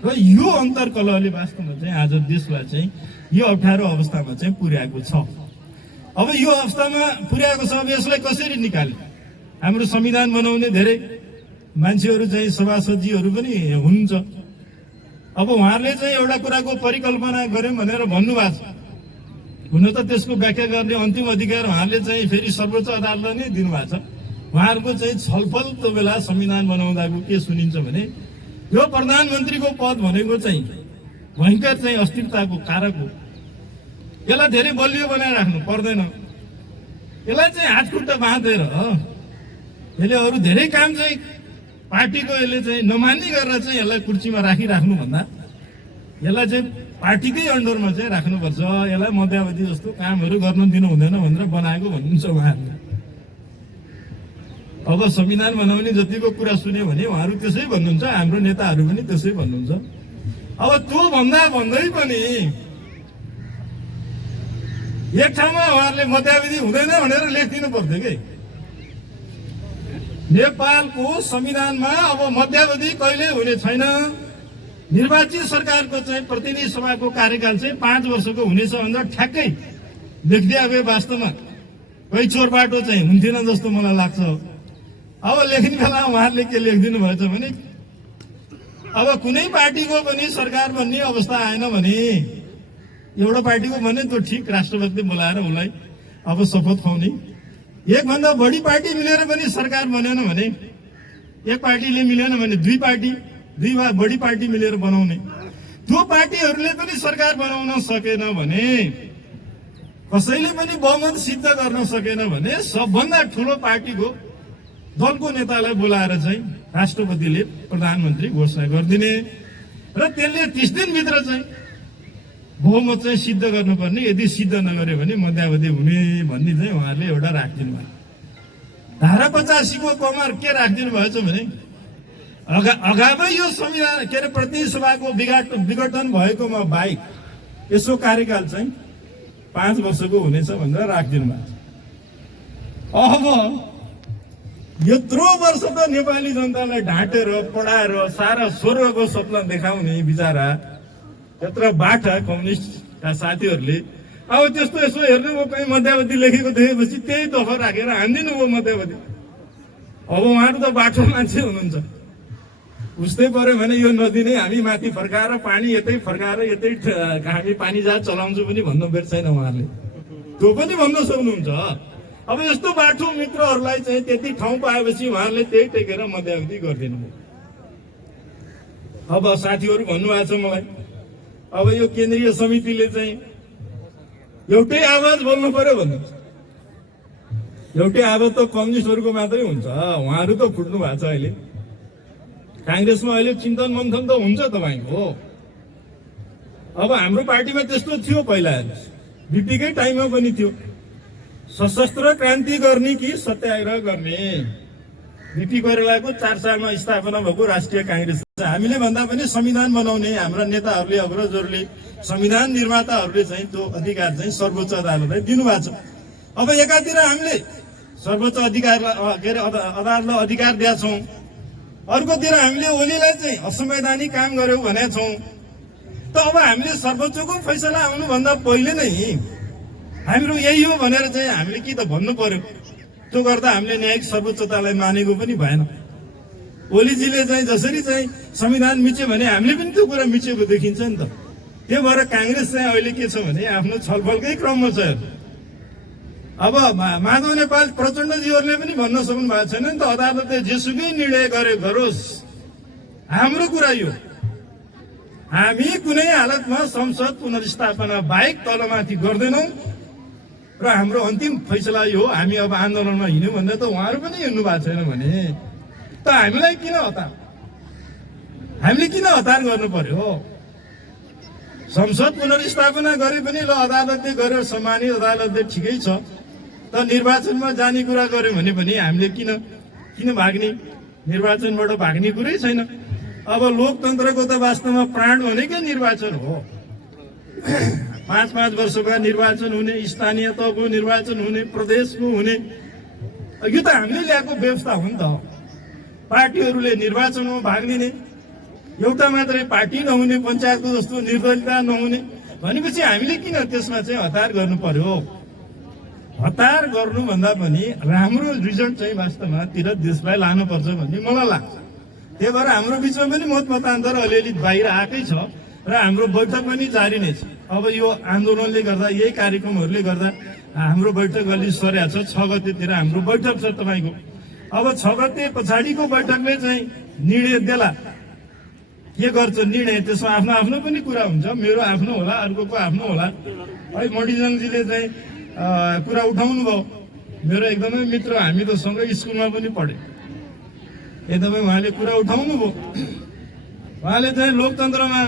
र यो अन्तर्कलहले वास्तवमा चाहिँ आज देशलाई चाहिँ यो अप्ठ्यारो अवस्थामा चाहिँ पुर्याएको छ। अब यो अवस्थामा पुर्याएको छ, अब यसलाई कसरी निकाल्ने? हाम्रो संविधान बनाउने धेरै मान्छेहरू चाहिँ सभासदजीहरू पनि हुनुहुन्छ। अब उहाँहरूले चाहिँ एउटा कुराको परिकल्पना गर्यौँ भनेर भन्नुभएको छ। हुन त त्यसको व्याख्या गर्ने अन्तिम अधिकार उहाँहरूले चाहिँ फेरि सर्वोच्च अदालतले नै दिनुभएको छ। उहाँहरूको चाहिँ छलफल त्यो बेला संविधान बनाउँदाको के सुनिन्छ भने यो प्रधानमन्त्रीको पद भनेको चाहिँ भयङ्कर चाहिँ अस्थिरताको कारक हो। यसलाई धेरै बलियो बनाएर राख्नु पर्दैन। यसलाई चाहिँ हात खुट्टा बाँधेर यसले अरू धेरै काम चाहिँ पार्टीको यसले चाहिँ नमान्ने गरेर चाहिँ यसलाई कुर्सीमा राखिराख्नु भन्दा यसलाई चाहिँ पार्टीकै अन्डरमा चाहिँ राख्नुपर्छ। यसलाई मध्यावधि जस्तो कामहरू गर्न दिनु हुँदैन भनेर बनाएको भन्नुहुन्छ उहाँहरूले। अब संविधान बनाउने जतिको कुरा सुन्यो भने उहाँहरू त्यसै भन्नुहुन्छ, हाम्रो नेताहरू पनि त्यसै भन्नुहुन्छ। अब त्यो भन्दा भन्दै पनि एक ठाउँमा उहाँहरूले मध्यावधि हुँदैन भनेर लेखिदिनु पर्थ्यो कि नेपालको संविधानमा अब मध्यावधि कहिले हुने छैन। निर्वाचित सरकारको चाहिँ प्रतिनिधि सभाको कार्यकाल चाहिँ 5 वर्षको हुनेछ भनेर ठ्याक्कै लेखिदिए अब वास्तवमा कोही चोरबाटो चाहिँ हुन्थेन जस्तो मलाई लाग्छ। अब लेख्ने बेला उहाँहरूले के लेखिदिनु भएछ भने अब कुनै पार्टीको पनि सरकार बन्ने अवस्था आएन भने एउटा पार्टीको भने त्यो ठिक, राष्ट्रपतिले बोलाएर उसलाई अब शपथ खुवाउने। एकभन्दा बढी पार्टी मिलेर पनि सरकार बनेन भने, एक पार्टीले मिलेन भने दुई वा बढी पार्टी मिलेर बनाउने। त्यो पार्टीहरूले पनि सरकार बनाउन सकेन भने, कसैले पनि बहुमत सिद्ध गर्न सकेन भने सबभन्दा ठुलो पार्टीको दलको नेतालाई बोलाएर चाहिँ राष्ट्रपतिले प्रधानमन्त्री घोषणा गरिदिने र त्यसले 30 दिनभित्र चाहिँ बहुमत चाहिँ सिद्ध गर्नुपर्ने। यदि सिद्ध नगर्यो भने मध्यावधि हुने भन्ने चाहिँ उहाँहरूले एउटा राखिदिनु भयो। धारा 85 को कमार के राखिदिनु भएछ भने अगावै यो संविधान के अरे प्रतिनिधि सभाको विघटन भएकोमा बाहेक यसो कार्यकाल चाहिँ 5 वर्षको हुनेछ भनेर राखिदिनु भएको। अब यत्रो वर्ष त नेपाली जनतालाई ढाँटेर पढाएर सारा स्वर्गको सपना देखाउने बिचारा यत्र बाठा कम्युनिस्टका साथीहरूले अब त्यस्तो यसो हेर्नुभयो, कहीँ मध्यावधि लेखेको देखेपछि त्यही दफा राखेर हानिदिनु भयो मध्यावधि। अब उहाँहरू त बाठो मान्छे हुनुहुन्छ, उस्तै पर्यो भने यो नदी नै हामी माथि फर्काएर पानी यतै फर्काएर यतै हामी पानी जहाज चलाउँछु पनि भन्नु बेर छैन उहाँहरूले, त्यो पनि भन्न सक्नुहुन्छ। अब यस्तो बाठो मित्रहरूलाई चाहिँ त्यति ठाउँ पाएपछि उहाँहरूले त्यही टेकेर मध्यावधि गरिदिनु भयो। अब साथीहरू भन्नुभएको छ मलाई, अब यो केन्द्रीय समितिले चाहिँ एउटै आवाज बोल्नु पर्यो भन्नुहुन्छ। एउटै आवाज त कम्युनिस्टहरूको मात्रै हुन्छ, उहाँहरू त फुट्नु भएको छ अहिले। काङ्ग्रेसमा अहिले चिन्तन मन्थन त हुन्छ तपाईँको। अब हाम्रो पार्टीमा त्यस्तो थियो पहिला, बिपीकै टाइममा पनि थियो, सशस्त्र क्रान्ति गर्ने कि सत्याग्रह गर्ने। बिपी कोइरालाको 4 सालमा स्थापना भएको राष्ट्रिय काङ्ग्रेस, हामीले भन्दा पनि संविधान बनाउने हाम्रा नेताहरूले, अग्रजहरूले, संविधान निर्माताहरूले चाहिँ त्यो अधिकार चाहिँ सर्वोच्च अदालतलाई दिनुभएको छ। अब एकातिर हामीले सर्वोच्च अधिकार के अरे अदालतलाई अधिकार दिएका छौँ, अर्कोतिर हामीले ओलीलाई चाहिँ असंवैधानिक काम गर्यौँ भनेका छौँ। त अब हामीले सर्वोच्चको फैसला आउनुभन्दा पहिले नै हाम्रो यही हो भनेर चाहिँ हामीले के त भन्नु पर्यो। त्यो गर्दा हामीले न्यायिक सर्वोच्चतालाई मानेको पनि भएन। ओलीजीले चाहिँ जसरी चाहिँ संविधान मिच्यो भने हामीले पनि त्यो कुरा मिचेको देखिन्छ नि त। त्यो भएर काङ्ग्रेस चाहिँ अहिले के छ भने आफ्नो छलफलकै क्रममा छ। अब माधव नेपाल प्रचण्डजीहरूले पनि भन्न सक्नु भएको छैन नि त, अदालतले जेसुकै निर्णय गरोस्, हाम्रो कुरा यो, हामी कुनै हालतमा संसद पुनर्स्थापना बाहेक तलमाथि गर्दैनौँ र हाम्रो अन्तिम फैसला यो, हामी अब आन्दोलनमा हिँड्यौँ भन्दा त उहाँहरू पनि हिँड्नु भएको छैन भने त हामीले किन हतार गर्नु पर्यो? संसद पुनर्स्थापना गरे पनि ल अदालतले गरेर सम्मानित अदालतले ठिकै छ, त निर्वाचनमा जाने कुरा गर्यो भने पनि हामीले किन भाग्ने? निर्वाचनबाट भाग्ने कुरै छैन। अब लोकतन्त्रको त वास्तवमा प्राण भनेकै निर्वाचन हो। 5-5 वर्षका निर्वाचन हुने, स्थानीय तहको निर्वाचन हुने, प्रदेशको हुने, यो त हामीले ल्याएको व्यवस्था हो नि त। पार्टीहरूले निर्वाचनमा भाग लिने, एउटा मात्रै पार्टी नहुने, पञ्चायतको जस्तो निर्दलीयता नहुने भनेपछि हामीले किन त्यसमा चाहिँ हतार गर्नु पर्यो? हतार गर्नुभन्दा पनि राम्रो रिजल्ट चाहिँ वास्तवमा तिर देशलाई लानुपर्छ भन्ने मलाई लाग्छ। त्यही भएर हाम्रो बिचमा पनि मतान्तर अलिअलि बाहिर आएकै छ र हाम्रो बैठक पनि जारी नै छ। अब यो आन्दोलनले गर्दा, यही कार्यक्रमहरूले गर्दा हाम्रो बैठक अलि सरेको छ। 6 गतेतिर हाम्रो बैठक छ तपाईँको। अब 6 गते पछाडिको बैठकले चाहिँ निर्णय देला के गर्छ निर्णय त्यसमा आफ्नो आफ्नो पनि कुरा हुन्छ, मेरो आफ्नो होला, अर्कोको आफ्नो होला है। मणिजङजीले चाहिँ कुरा उठाउनु भयो, मेरो एकदमै मित्र, हामी त सँगै स्कुलमा पनि पढे, एकदमै उहाँले कुरा उठाउनु भयो। उहाँले चाहिँ लोकतन्त्रमा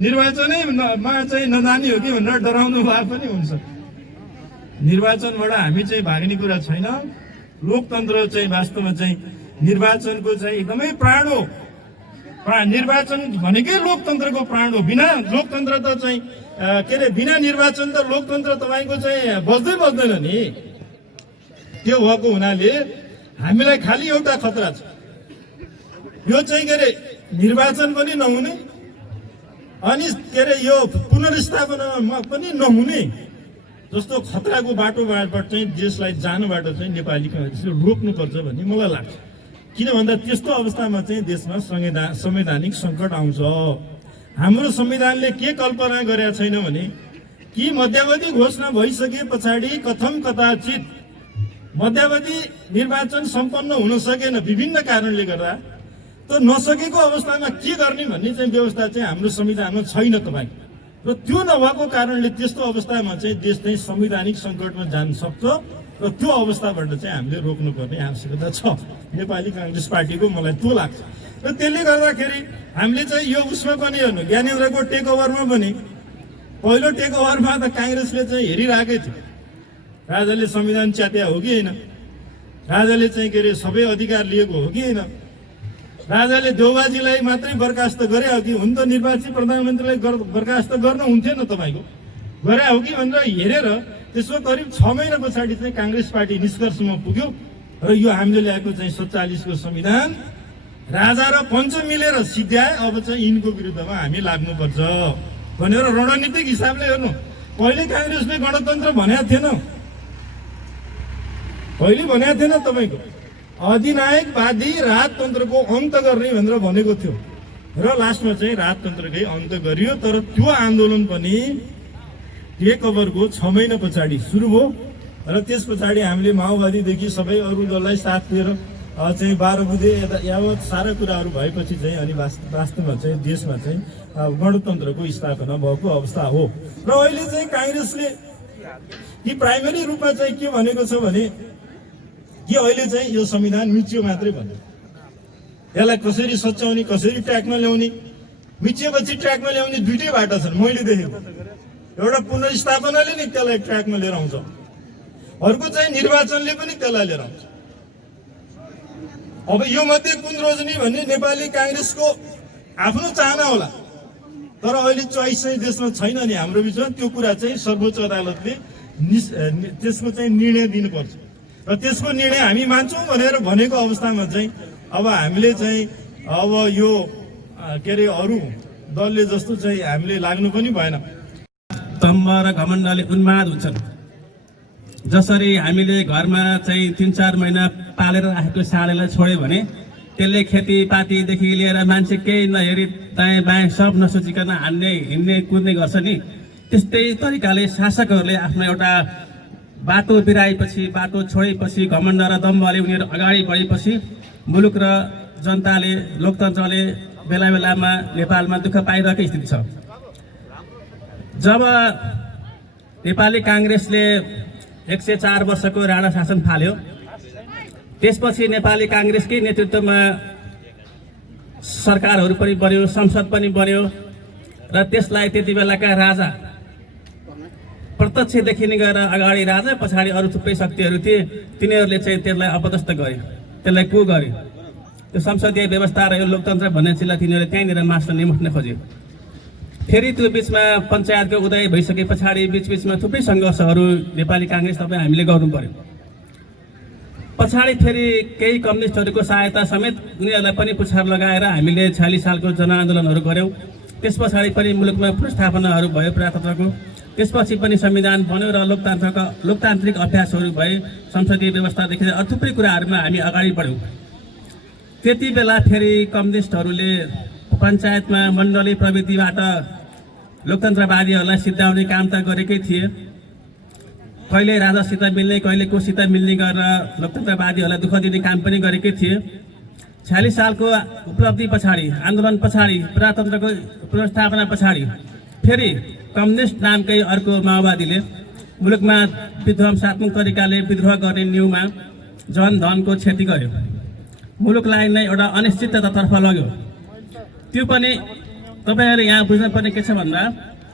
निर्वाचनैमा चाहिँ नजाने हो कि भनेर डराउनु भए पनि हुन्छ। निर्वाचनबाट हामी चाहिँ भाग्ने कुरा छैन। लोकतन्त्र चाहिँ वास्तवमा चाहिँ निर्वाचनको चाहिँ एकदमै प्राण हो। निर्वाचन भनेकै लोकतन्त्रको प्राण हो। बिना लोकतन्त्र त चाहिँ के अरे बिना निर्वाचन त लोकतन्त्र तपाईँको चाहिँ बज्दैन नि। त्यो भएको हुनाले हामीलाई खालि एउटा खतरा छ, यो चाहिँ के अरे निर्वाचन पनि नहुने अनि के अरे यो पुनर्स्थापनामा पनि नहुने जस्तो खतराको बाटोबाट चाहिँ देशलाई जानुबाट चाहिँ नेपाली कांग्रेसले रोक्नुपर्छ भन्ने मलाई लाग्छ। किन भन्दा त्यस्तो अवस्थामा चाहिँ देशमा संवैधानिक सङ्कट आउँछ। हाम्रो संविधानले के कल्पना गरेका छैन भने कि मध्यावधि घोषणा भइसके पछाडि कथम कदाचित मध्यावधि निर्वाचन सम्पन्न हुन सकेन विभिन्न कारणले गर्दा, त नसकेको अवस्थामा के गर्ने भन्ने चाहिँ व्यवस्था चाहिँ हाम्रो संविधानमा छैन तपाईँ। र त्यो नभएको कारणले त्यस्तो अवस्थामा चाहिँ देश चाहिँ संवैधानिक सङ्कटमा जान सक्छ र त्यो अवस्थाबाट चाहिँ हामीले रोक्नुपर्ने आवश्यकता छ नेपाली कांग्रेस पार्टीको, मलाई त्यो लाग्छ। र त्यसले गर्दाखेरि हामीले चाहिँ यो उसमा पनि हेर्नु, ज्ञानेन्द्रको टेक ओभरमा पनि पहिलो टेक ओभरमा त कांग्रेसले चाहिँ हेरिरहेकै थियो, राजाले संविधान च्यात्या हो कि होइन, राजाले चाहिँ के अरे सबै अधिकार लिएको हो कि होइन, राजाले देउबाजीलाई मात्रै बर्खास्त गरे हो कि, हुन त निर्वाचित प्रधानमन्त्रीलाई बर्खास्त गर्न हुन्थेन तपाईँको, गरे हो कि भनेर हेरेर त्यसको करिब 6 महिना पछाडि चाहिँ कांग्रेस पार्टी निष्कर्षमा पुग्यो र यो हामीले ल्याएको चाहिँ 47 को संविधान राजा र पञ्च मिलेर सिद्ध्याए। अब चाहिँ यिनको विरुद्धमा हामी लाग्नुपर्छ भनेर रणनीतिक हिसाबले हेर्नु। पहिले कांग्रेसले गणतन्त्र भनेको थिएन, पहिले भनेको थिएन, तपाईँको अधिनायकवादी राजतन्त्रको अन्त गर्ने भनेर भनेको थियो र लास्टमा चाहिँ राजतन्त्रकै अन्त गरियो। तर त्यो आन्दोलन पनि टेक ओभरको 6 महिना पछाडि सुरु भयो र त्यस पछाडि हामीले माओवादीदेखि सबै अरू दललाई साथ दिएर चाहिँ 12 बुधे यावत सारा कुराहरू भएपछि चाहिँ अनि वास्तवमा चाहिँ देशमा चाहिँ गणतन्त्रको स्थापना भएको अवस्था हो। र अहिले चाहिँ कांग्रेसले कि प्राइमेरी रूपमा चाहिँ के भनेको छ भने कि अहिले चाहिँ यो संविधान मिच्यो मात्रै भन्यो, यसलाई कसरी सच्याउने, कसरी ट्र्याकमा ल्याउने, मिचिएपछि ट्र्याकमा ल्याउने दुईटै बाटो छन् मैले देखेको। एउटा पुनर्स्थापनाले नै त्यसलाई ट्र्याकमा लिएर आउँछ, अर्को चाहिँ निर्वाचनले पनि त्यसलाई लिएर आउँछ। अब यो मध्ये कुन रोज्ने भन्ने नेपाली कांग्रेसको आफ्नो चाहना होला, तर अहिले चोइस चाहिँ देशमा छैन नि हाम्रो बिचमा। त्यो कुरा चाहिँ सर्वोच्च अदालतले त्यसको चाहिँ निर्णय दिनुपर्छ र त्यसको निर्णय हामी मान्छौँ भनेर भनेको अवस्थामा चाहिँ अब हामीले चाहिँ अब यो के अरे अरू दलले जस्तो चाहिँ हामीले लाग्नु पनि भएन। दम्भ र घमण्डले उन्माद हुन्छन्। जसरी हामीले घरमा चाहिँ 3-4 महिना पालेर राखेको साँढेलाई छोड्यो भने त्यसले खेतीपातीदेखि लिएर मान्छे केही नहेरी दायाँ बायाँ सब नसोचिकन हिँड्ने कुद्ने गर्छ नि। त्यस्तै तरिकाले शासकहरूले आफ्नो एउटा बाटो बिराएपछि, बाटो छोडेपछि, घमण्ड र दम्भले उनीहरू अगाडि बढेपछि मुलुक र जनताले, लोकतन्त्रले बेला बेलामा नेपालमा दुःख पाइरहेकै स्थिति छ। जब नेपाली कांग्रेसले 104 वर्षको राणा शासन फाल्यो, त्यसपछि नेपाली कांग्रेसकै नेतृत्वमा सरकारहरू पनि बन्यो, संसद पनि बन्यो र त्यसलाई त्यति बेलाका राजा प्रत्यक्ष देखिने गएर अगाडि राजा पछाडि अरू थुप्रै शक्तिहरू थिए, तिनीहरूले चाहिँ त्यसलाई अपदस्थ गर्यो, त्यसलाई को गर्यो। त्यो संसदीय व्यवस्था र यो लोकतन्त्र भन्ने चिजलाई तिनीहरूले त्यहीँनिर मास्न निमुट्न खोज्यो। फेरि त्यो बिचमा पञ्चायतको उदय भइसके पछाडि बिचबिचमा थुप्रै सङ्घर्षहरू नेपाली कांग्रेस तपाईँ हामीले गर्नु पर्यो। पछाडि फेरि केही कम्युनिस्टहरूको सहायता समेत उनीहरूलाई पनि पुछार लगाएर हामीले 46 सालको जनआन्दोलनहरू गऱ्यौँ। त्यस पछाडि पनि मुलुकमा पुनर्स्थापनाहरू भयो प्रजातन्त्रको, त्यसपछि पनि संविधान बन्यो र लोकतान्त्रिक अभ्यासहरू भए, संसदीय व्यवस्थादेखि अरू थुप्रै कुराहरूमा हामी अगाडि बढ्यौँ। त्यति बेला फेरि कम्युनिस्टहरूले पञ्चायतमा मण्डली प्रविधिबाट लोकतन्त्रवादीहरूलाई सिद्ध्याउने काम त गरेकै थिए। कहिले राजासित मिल्ने, कहिले कोसित मिल्ने गरेर लोकतन्त्रवादीहरूलाई दुःख दिने काम पनि गरेकै थिए। 46 सालको उपलब्धि पछाडि, आन्दोलन पछाडि, प्रजातन्त्रको पुनर्स्थापना पछाडि फेरि कम्युनिस्ट नामकै अर्को माओवादीले मुलुकमा विध्वंसात्मक तरिकाले विद्रोह गर्ने न्युमा जनधनको क्षति गर्यो, मुलुकलाई नै एउटा अनिश्चिततातर्फ लग्यो। त्यो पनि तपाईहरु यहाँ बुझ्नुपर्ने के छ भन्दा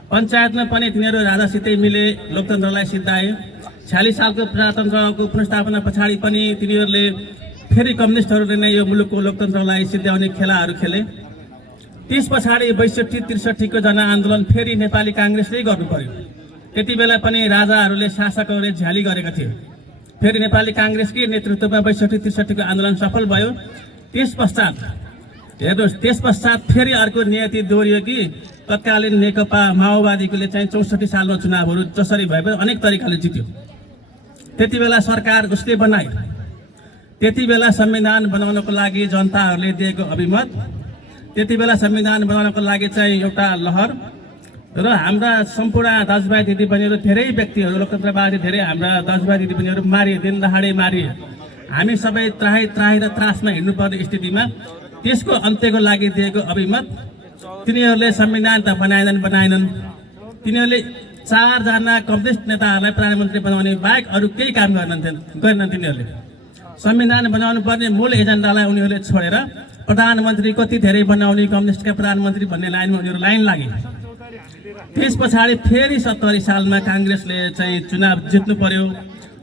पञ्चायतमा पनि तिनीहरू राजासितै मिले लोकतन्त्रलाई सिद्धाए। 46 सालको प्रजातन्त्रको पुनर्स्थापना पछाडि पनि तिनीहरूले फेरि कम्युनिस्टहरूले नै यो मुलुकको लोकतन्त्रलाई सिद्ध्याउने खेलाहरू खेले। त्यस पछाडि 62-63 को जनआन्दोलन फेरि नेपाली काङ्ग्रेसले गर्नु पर्यो। त्यति बेला पनि राजाहरूले शासकहरूले झ्याली गरेका थिए। फेरि नेपाली काङ्ग्रेसकै नेतृत्वमा 62-63 को आन्दोलन सफल भयो। त्यस पश्चात फेरि अर्को नियति दोहोरियो कि तत्कालीन नेकपा माओवादीले चाहिँ 64 सालमा चुनावहरू जसरी भए पनि अनेक तरिकाले जित्यो। त्यति बेला सरकार उसले बनाए। त्यति बेला संविधान बनाउनको लागि जनताहरूले दिएको अभिमत, त्यति बेला संविधान बनाउनको लागि चाहिँ एउटा लहर र हाम्रा सम्पूर्ण दाजुभाइ दिदीबहिनीहरू धेरै व्यक्तिहरू लोकतन्त्रवादी धेरै हाम्रा दाजुभाइ दिदीबहिनीहरू मारिए, दिन दहाडे मारिए। हामी सबै त्राही र त्रासमा हिँड्नुपर्ने स्थितिमा त्यसको अन्त्यको लागि दिएको अभिमत तिनीहरूले संविधान त बनाएनन्। तिनीहरूले 4 जना कम्युनिस्ट नेताहरूलाई प्रधानमन्त्री बनाउने बाहेक अरू केही काम गरेनन्। तिनीहरूले संविधान बनाउनु पर्ने मूल एजेन्डालाई उनीहरूले छोडेर प्रधानमन्त्री कति धेरै बनाउने, कम्युनिस्टका प्रधानमन्त्री भन्ने लाइनमा उनीहरू लाइन लागे। त्यस पछाडि फेरि 70 सालमा काङ्ग्रेसले चाहिँ चुनाव जित्नु पर्यो।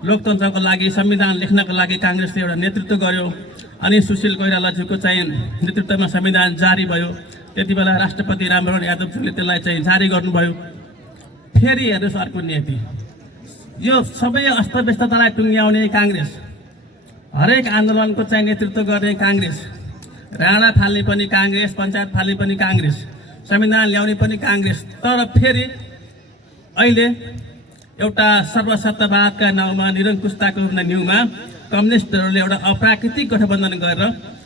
लोकतन्त्रको लागि, संविधान लेख्नको लागि काङ्ग्रेसले एउटा नेतृत्व गर्यो। अनि सुशील कोइरालाज्यूको चाहिँ नेतृत्वमा संविधान जारी भयो। त्यति बेला राष्ट्रपति रामवरण यादवज्यूले त्यसलाई चाहिँ जारी गर्नुभयो। फेरि हेर्नुहोस् अर्को नीति, यो सबै अस्तव्यस्ततालाई टुङ्ग्याउने काङ्ग्रेस, हरेक आन्दोलनको चाहिँ नेतृत्व गर्ने काङ्ग्रेस, राणा फाल्ने पनि काङ्ग्रेस, पञ्चायत फाल्ने पनि काङ्ग्रेस, संविधान ल्याउने पनि काङ्ग्रेस। तर फेरि अहिले एउटा सर्वसत्तावादका नाउँमा, निरङ्कुशताको न्युमा कम्युनिस्टहरूले एउटा अप्राकृतिक गठबन्धन गरेर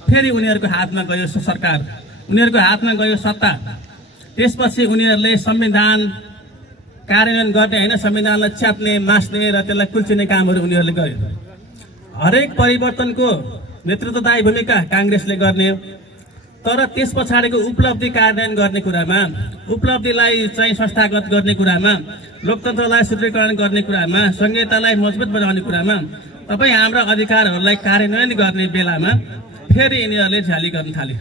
फेरि उनीहरूको हातमा गयो सरकार, उनीहरूको हातमा गयो सत्ता। त्यसपछि उनीहरूले संविधान कार्यान्वयन गर्ने होइन, संविधानलाई च्याप्ने, मास्ने र त्यसलाई कुल्चिने कामहरू उनीहरूले गर्यो। हरेक परिवर्तनको नेतृत्वदायी भूमिका काङ्ग्रेसले गर्ने, तर त्यस पछाडिको उपलब्धि कार्यान्वयन गर्ने कुरामा, उपलब्धिलाई चाहिँ संस्थागत गर्ने कुरामा, लोकतन्त्रलाई सुदृढीकरण गर्ने कुरामा, संहितालाई मजबुत बनाउने कुरामा, तपाईँ हाम्रा अधिकारहरूलाई कार्यान्वयन गर्ने बेलामा फेरि यिनीहरूले झ्याली गर्न थाले।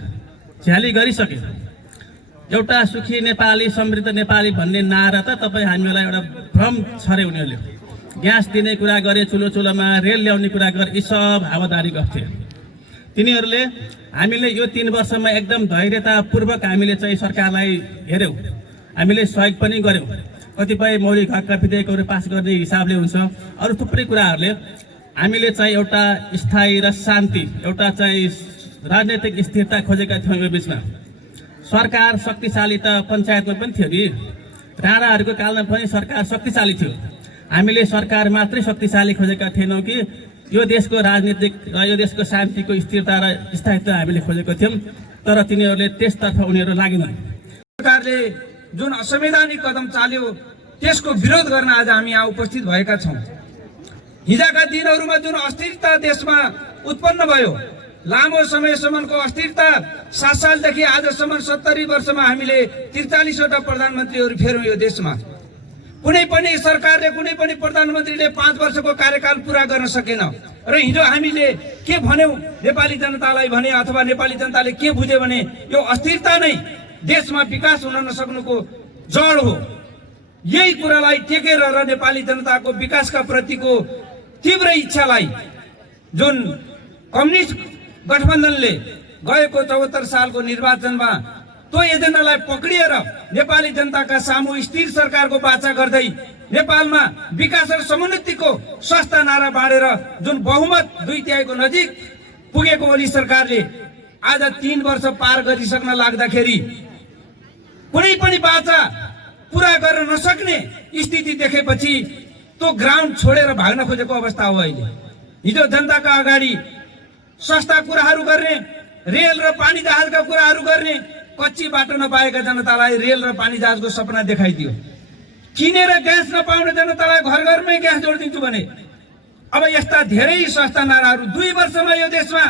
झ्याली गरिसक्यो। एउटा सुखी नेपाली, समृद्ध नेपाली भन्ने नारा त तपाईँ हामीलाई एउटा भ्रम छरे। उनीहरूले ग्यास दिने कुरा गरे, चुलोमा रेल ल्याउने कुरा गरे, यी सब हावादारी गर्थे। तिनीहरूले हामीले यो 3 वर्षमा एकदम धैर्यतापूर्वक हामीले चाहिँ सरकारलाई हेऱ्यौँ, हामीले सहयोग पनि गर्यौँ। कतिपय मौलिक हकका विधेयकहरू पास गर्ने हिसाबले हुन्छ, अरू थुप्रै कुराहरूले हामीले चाहिँ एउटा स्थायी र शान्ति, एउटा चाहिँ राजनैतिक स्थिरता खोजेका थियौँ। यो बिचमा सरकार शक्तिशाली त पञ्चायतमा पनि थियो नि, राणाहरूको कालमा पनि सरकार शक्तिशाली थियो। हामीले सरकार मात्रै शक्तिशाली खोजेका थिएनौँ कि यो देशको राजनीतिक र यो देशको शान्तिको स्थिरता र स्थायित्व हामीले खोजेको थियौँ। तर तिनीहरूले त्यसतर्फ उनीहरू लागेनन्। सरकारले जुन असंवैधानिक कदम चाल्यो त्यसको विरोध गर्न आज हामी यहाँ उपस्थित भएका छौँ। हिजोका दिनहरूमा जुन अस्थिरता देशमा उत्पन्न भयो, लामो समयसम्मको अस्थिरता, 7 सालदेखि आजसम्म 70 वर्षमा हामीले 43 वटा प्रधानमन्त्रीहरू फेर्यौँ यो देशमा। कुनै पनि सरकारले, कुनै पनि प्रधानमन्त्रीले 5 वर्षको कार्यकाल पूरा गर्न सकेन। र हिजो हामीले के भन्यौँ नेपाली जनतालाई भने, अथवा नेपाली जनताले के बुझ्यो भने यो अस्थिरता नै देशमा विकास हुन नसक्नुको जड हो। यही कुरालाई टेकेर र नेपाली जनताको विकासका प्रतिको तीव्र इच्छालाई जुन कम्युनिस्ट गठबन्धनले गएको 74 सालको निर्वाचनमा त्यो एजेन्डालाई पक्रिएर नेपाली जनताका सामु स्थिर सरकारको बाचा गर्दै नेपालमा विकास र समुन्नतिको सस्ता नारा बाँडेर जुन बहुमत 2/3 को नजिक पुगेको ओली सरकारले आज 3 वर्ष पार गरिसक्न लाग्दाखेरि कुनै पनि बाचा पूरा गर्न नसक्ने स्थिति देखेपछि त्यो ग्राउन्ड छोडेर भाग्न खोजेको अवस्था हो। अहिले हिजो जनताका अगाडि सस्ता कुराहरू गर्ने, रेल र पानी जहाजका कुराहरू गर्ने, कच्ची बाटो नपाएका जनतालाई रेल र पानी जहाजको सपना देखाइदियो। किनेर ग्यास नपाउने जनतालाई घर घरमै ग्यास जोडिदिन्छु भने अब यस्ता धेरै सस्ता नाराहरू 2 वर्षमा यो देशमा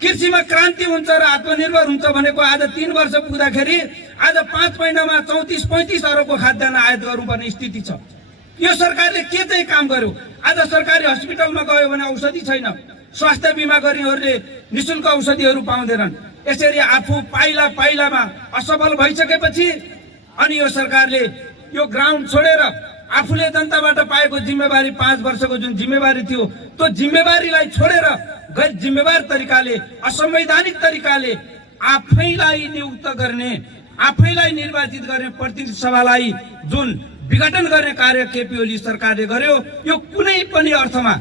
कृषिमा क्रान्ति हुन्छ र आत्मनिर्भर हुन्छ भनेको आज 3 वर्ष पुग्दाखेरि आज 5 महिनामा 34-35 अरबको खाद्यान्न आयात गर्नुपर्ने स्थिति छ। यो सरकारले के चाहिँ काम गर्यो? आज सरकारी हस्पिटलमा गयो भने औषधि छैन, स्वास्थ्य बिमा गर्नेहरूले निशुल्क औषधिहरू पाउँदैनन्। यसरी आफू पाइला पाइलामा असफल भइसकेपछि अनि यो सरकारले यो ग्राउन्ड छोडेर आफूले जनताबाट पाएको जिम्मेवारी 5 वर्षको जुन जिम्मेवारी थियो त्यो जिम्मेवारीलाई छोडेर गैर जिम्मेवार तरिकाले असंवैधानिक तरिकाले आफैलाई नियुक्त गर्ने आफैलाई निर्वाचित गर्ने प्रतिनिधि सभालाई जुन विघटन गर्ने कार्य केपी ओली सरकारले गर्यो यो कुनै पनि अर्थमा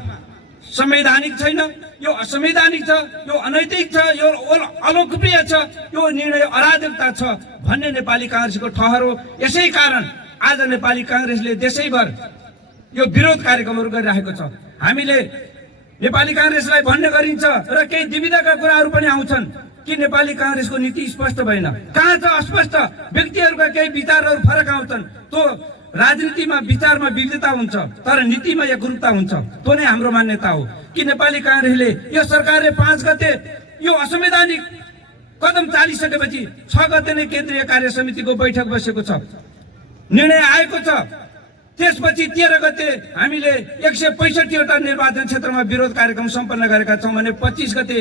संवैधानिक छैन, यो असंवैधानिक छ, यो अनैतिक छ, यो अलोकप्रिय छ, यो निर्णय अराजकता छ भन्ने नेपाली कांग्रेसको ठहर हो। यसै कारण आज नेपाली कांग्रेसले देशैभर यो विरोध कार्यक्रमहरू गरिरहेको छ। हामीले नेपाली कांग्रेसलाई भन्ने गरिन्छ र केही दुविधाका कुराहरू पनि आउँछन् कि नेपाली कांग्रेसको नीति स्पष्ट भएन। कहाँ छ अस्पष्ट? व्यक्तिहरूका केही विचारहरू फरक आउँछन्। त्यो राजनीतिमा विचारमा विविधता हुन्छ तर नीतिमा एकरूपता हुन्छ। त्यो नै हाम्रो मान्यता हो कि नेपाली कांग्रेसले यो सरकारले 5 गते यो असंवैधानिक कदम चालिसकेपछि 6 गते नै केन्द्रीय कार्य समितिको बैठक बसेको छ, निर्णय आएको छ। त्यसपछि 13 गते हामीले 165 वटा निर्वाचन क्षेत्रमा विरोध कार्यक्रम सम्पन्न गरेका छौं भने 25 गते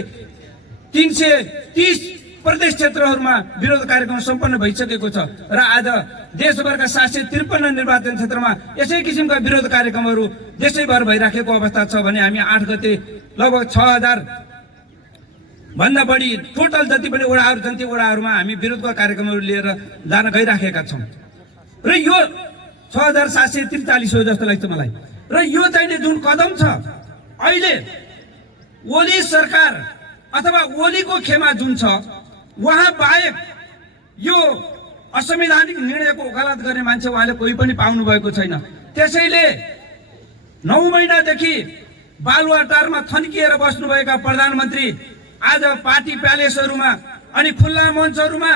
330 प्रदेश क्षेत्रहरूमा विरोध कार्यक्रम सम्पन्न भइसकेको छ र आज देशभरका 753 निर्वाचन क्षेत्रमा यसै किसिमका विरोध कार्यक्रमहरू देशैभर भइराखेको अवस्था छ भने हामी 8 गते लगभग 6000 भन्दा बढी टोटल जति पनि वडाहरू छन् ती वडाहरूमा हामी विरोधका कार्यक्रमहरू लिएर जान गइराखेका छौं र यो 6743 हो जस्तो लाग्छ मलाई। र यो चाहिँ जुन कदम छ अहिले ओली सरकार अथवा ओलीको खेमा जुन छ वहाँ बाहेक यो असंवैधानिक निर्णयको वकालत गर्ने मान्छे उहाँले कोही पनि पाउनु भएको छैन। त्यसैले 9 महिनादेखि बालुवाटारमा थन्किएर बस्नुभएका प्रधानमन्त्री आज पार्टी प्यालेसहरूमा अनि खुल्ला मञ्चहरूमा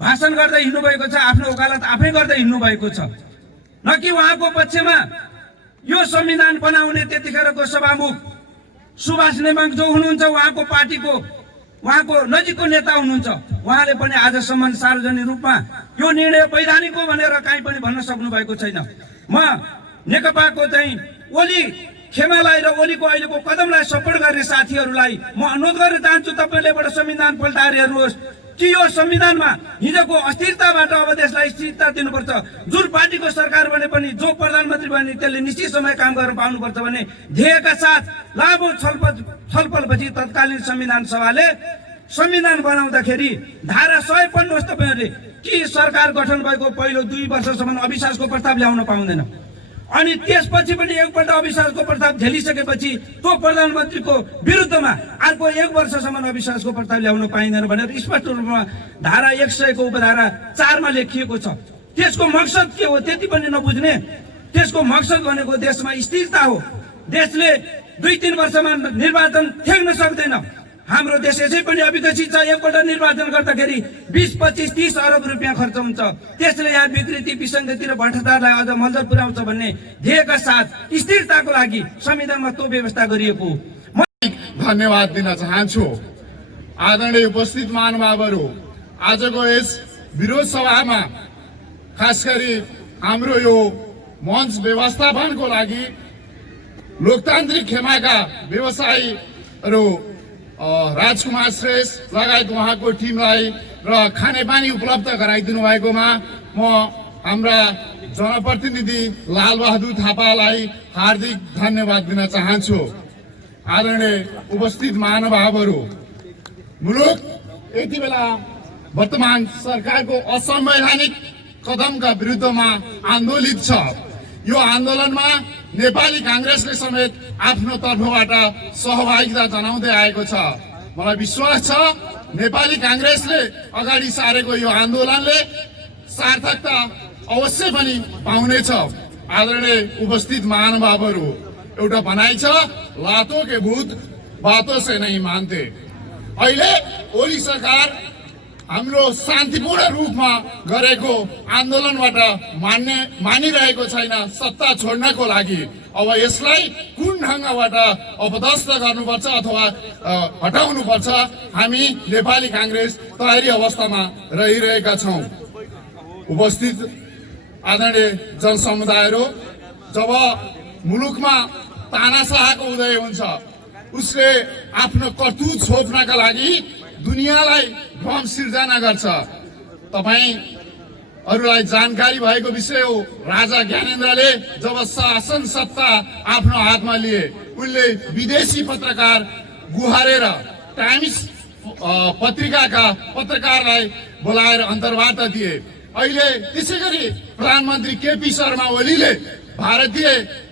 भाषण गर्दै हिँड्नु भएको छ, आफ्नो वकालत आफै गर्दै हिँड्नु भएको छ। न कि उहाँको पक्षमा यो संविधान बनाउने त्यतिखेरको सभामुख सुभाष नेमाङ जो हुनुहुन्छ उहाँको पार्टीको उहाँको नजिकको नेता हुनुहुन्छ, उहाँले पनि आजसम्म सार्वजनिक रूपमा यो निर्णय वैधानिक हो भनेर कहीँ पनि भन्न सक्नु भएको छैन। म नेकपाको चाहिँ ओली खेमालाई र ओलीको अहिलेको कदमलाई सपोर्ट गर्ने साथीहरूलाई म अनुरोध गर्न चाहन्छु तपाईले एउटा संविधान पल्टाएर हेर्नुहोस् कि यो संविधानमा हिजोको अस्थिरताबाट अब देशलाई स्थिरता दिनुपर्छ। जुन पार्टीको सरकार बने पनि जो प्रधानमन्त्री बने त्यसले निश्चित समय काम गर्न पाउनुपर्छ भने ध्येयका साथ लामो छलफलपछि तत्कालीन संविधान सभाले संविधान बनाउँदाखेरि धारा 100 पढ्नुहोस् तपाईहरुले कि सरकार गठन भएको पहिलो 2 वर्षसम्म अविश्वासको प्रस्ताव ल्याउन पाउँदैन अनि त्यसपछि पनि एकपल्ट अविश्वासको प्रस्ताव झेलिसकेपछि त्यो प्रधानमन्त्रीको विरुद्धमा अर्को 1 वर्षसम्म अविश्वासको प्रस्ताव ल्याउन पाइँदैन भनेर स्पष्ट रूपमा धारा 100 को उपधारा 4 मा लेखिएको छ। त्यसको मकसद के हो त्यति पनि नबुझ्ने। त्यसको मकसद भनेको देशमा स्थिरता हो। देशले 2-3 वर्षमा निर्वाचन थ्याक्न सक्दैन। हाम्रो देश यसै पनि अविकसित छ। एकपल्ट निर्वाचन गर्दाखेरि 20-25-30 अरब रुपियाँ खर्च हुन्छ। त्यसले यहाँ विकृति विसङ्गति र भ्रष्टाचारलाई अझ मल्दर पुर्याउँछ भन्ने ध्येयका साथ स्थिरताको लागि संविधानमा त्यो व्यवस्था गरिएको हो। धन्यवाद दिन चाहन्छु। आदरणीय उपस्थित महानुभावहरू, आजको यस विरोध सभामा खास गरी हाम्रो यो मञ्च व्यवस्थापनको लागि लोकतान्त्रिक खेमाका व्यवसायीहरू राजकुमार श्रेष्ठ लगायत उहाँको टिमलाई र खानेपानी उपलब्ध गराइदिनु भएकोमा म हाम्रा जनप्रतिनिधि लालबहादुर थापालाई हार्दिक धन्यवाद दिन चाहन्छु। आदरणीय उपस्थित महानुभावहरू, मुलुक यति बेला वर्तमान सरकारको असंवैधानिक कदमका विरुद्धमा आन्दोलित छ। यो आन्दोलनमा नेपाली कांग्रेसले समेत आफ्नो तर्फबाट सहभागिता जनाउँदै आएको छ। मलाई विश्वास छ नेपाली कांग्रेसले अगाडि सारेको यो आन्दोलनले सार्थकता अवश्य पनि पाउनेछ। आदरणीय उपस्थित महानुभावहरू, एउटा भनाइ छ, लातो के भूत बातों से नहीं मानते। अहिले ओली सरकार हाम्रो शान्तिपूर्ण रूपमा गरेको आन्दोलनबाट मानिरहेको छैन। सत्ता छोड्नको लागि अब यसलाई कुन ढङ्गबाट अपदस्थ गर्नुपर्छ अथवा हटाउनुपर्छ, हामी नेपाली काङ्ग्रेस तयारी अवस्थामा रहिरहेका छौँ। उपस्थित आदरणीय जनसमुदायहरू, जब मुलुकमा तानाशाहको उदय हुन्छ, उसले आफ्नो करतुत छोप्नका लागि दुनियाँलाई भ्रम सिर्जना गर्छ। तपाईहरूलाई जानकारी भएको विषय हो, राजा ज्ञानेन्द्रले जब शासन सत्ता आफ्नो हातमा लिए, उनले विदेशी पत्रकार गुहारेर टाइम्स पत्रिकाका पत्रकारलाई बोलाएर अन्तर्वार्ता दिए। अहिले त्यसै गरी प्रधानमन्त्री केपी शर्मा ओलीले भारतीय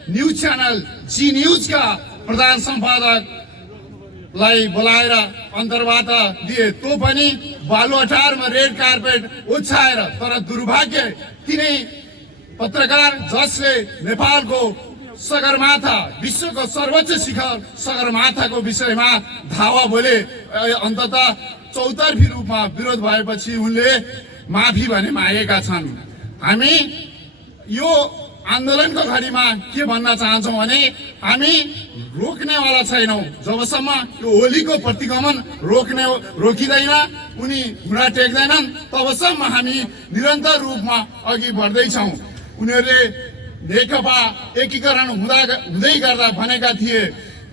न्युज च्यानल जी न्युजका प्रधान सम्पादकलाई बोलाएर अन्तर्वार्ता दिए, त्यो पनि बालुवाटारमा रेड कार्पेट ओछ्याएर। तर दुर्भाग्य, तिनै पत्रकार जसले नेपालको सगरमाथा, विश्वको सर्वोच्च शिखर सगरमाथाको विषयमा धावा बोले, अन्ततः चौतर्फी रूपमा विरोध भएपछि उनले माफी भने मागेका छन्। हामी यो आन्दोलनको घडीमा के भन्न चाहन्छौँ भने हामी रोक्नेवाला छैनौँ। जबसम्म यो होलीको प्रतिगमन रोकिँदैन, उनी घुँडा टेक्दैनन्, तबसम्म हामी निरन्तर रूपमा अघि बढ्दैछौँ। उनीहरूले नेकपा एकीकरण हुँदै गर्दा भनेका थिए,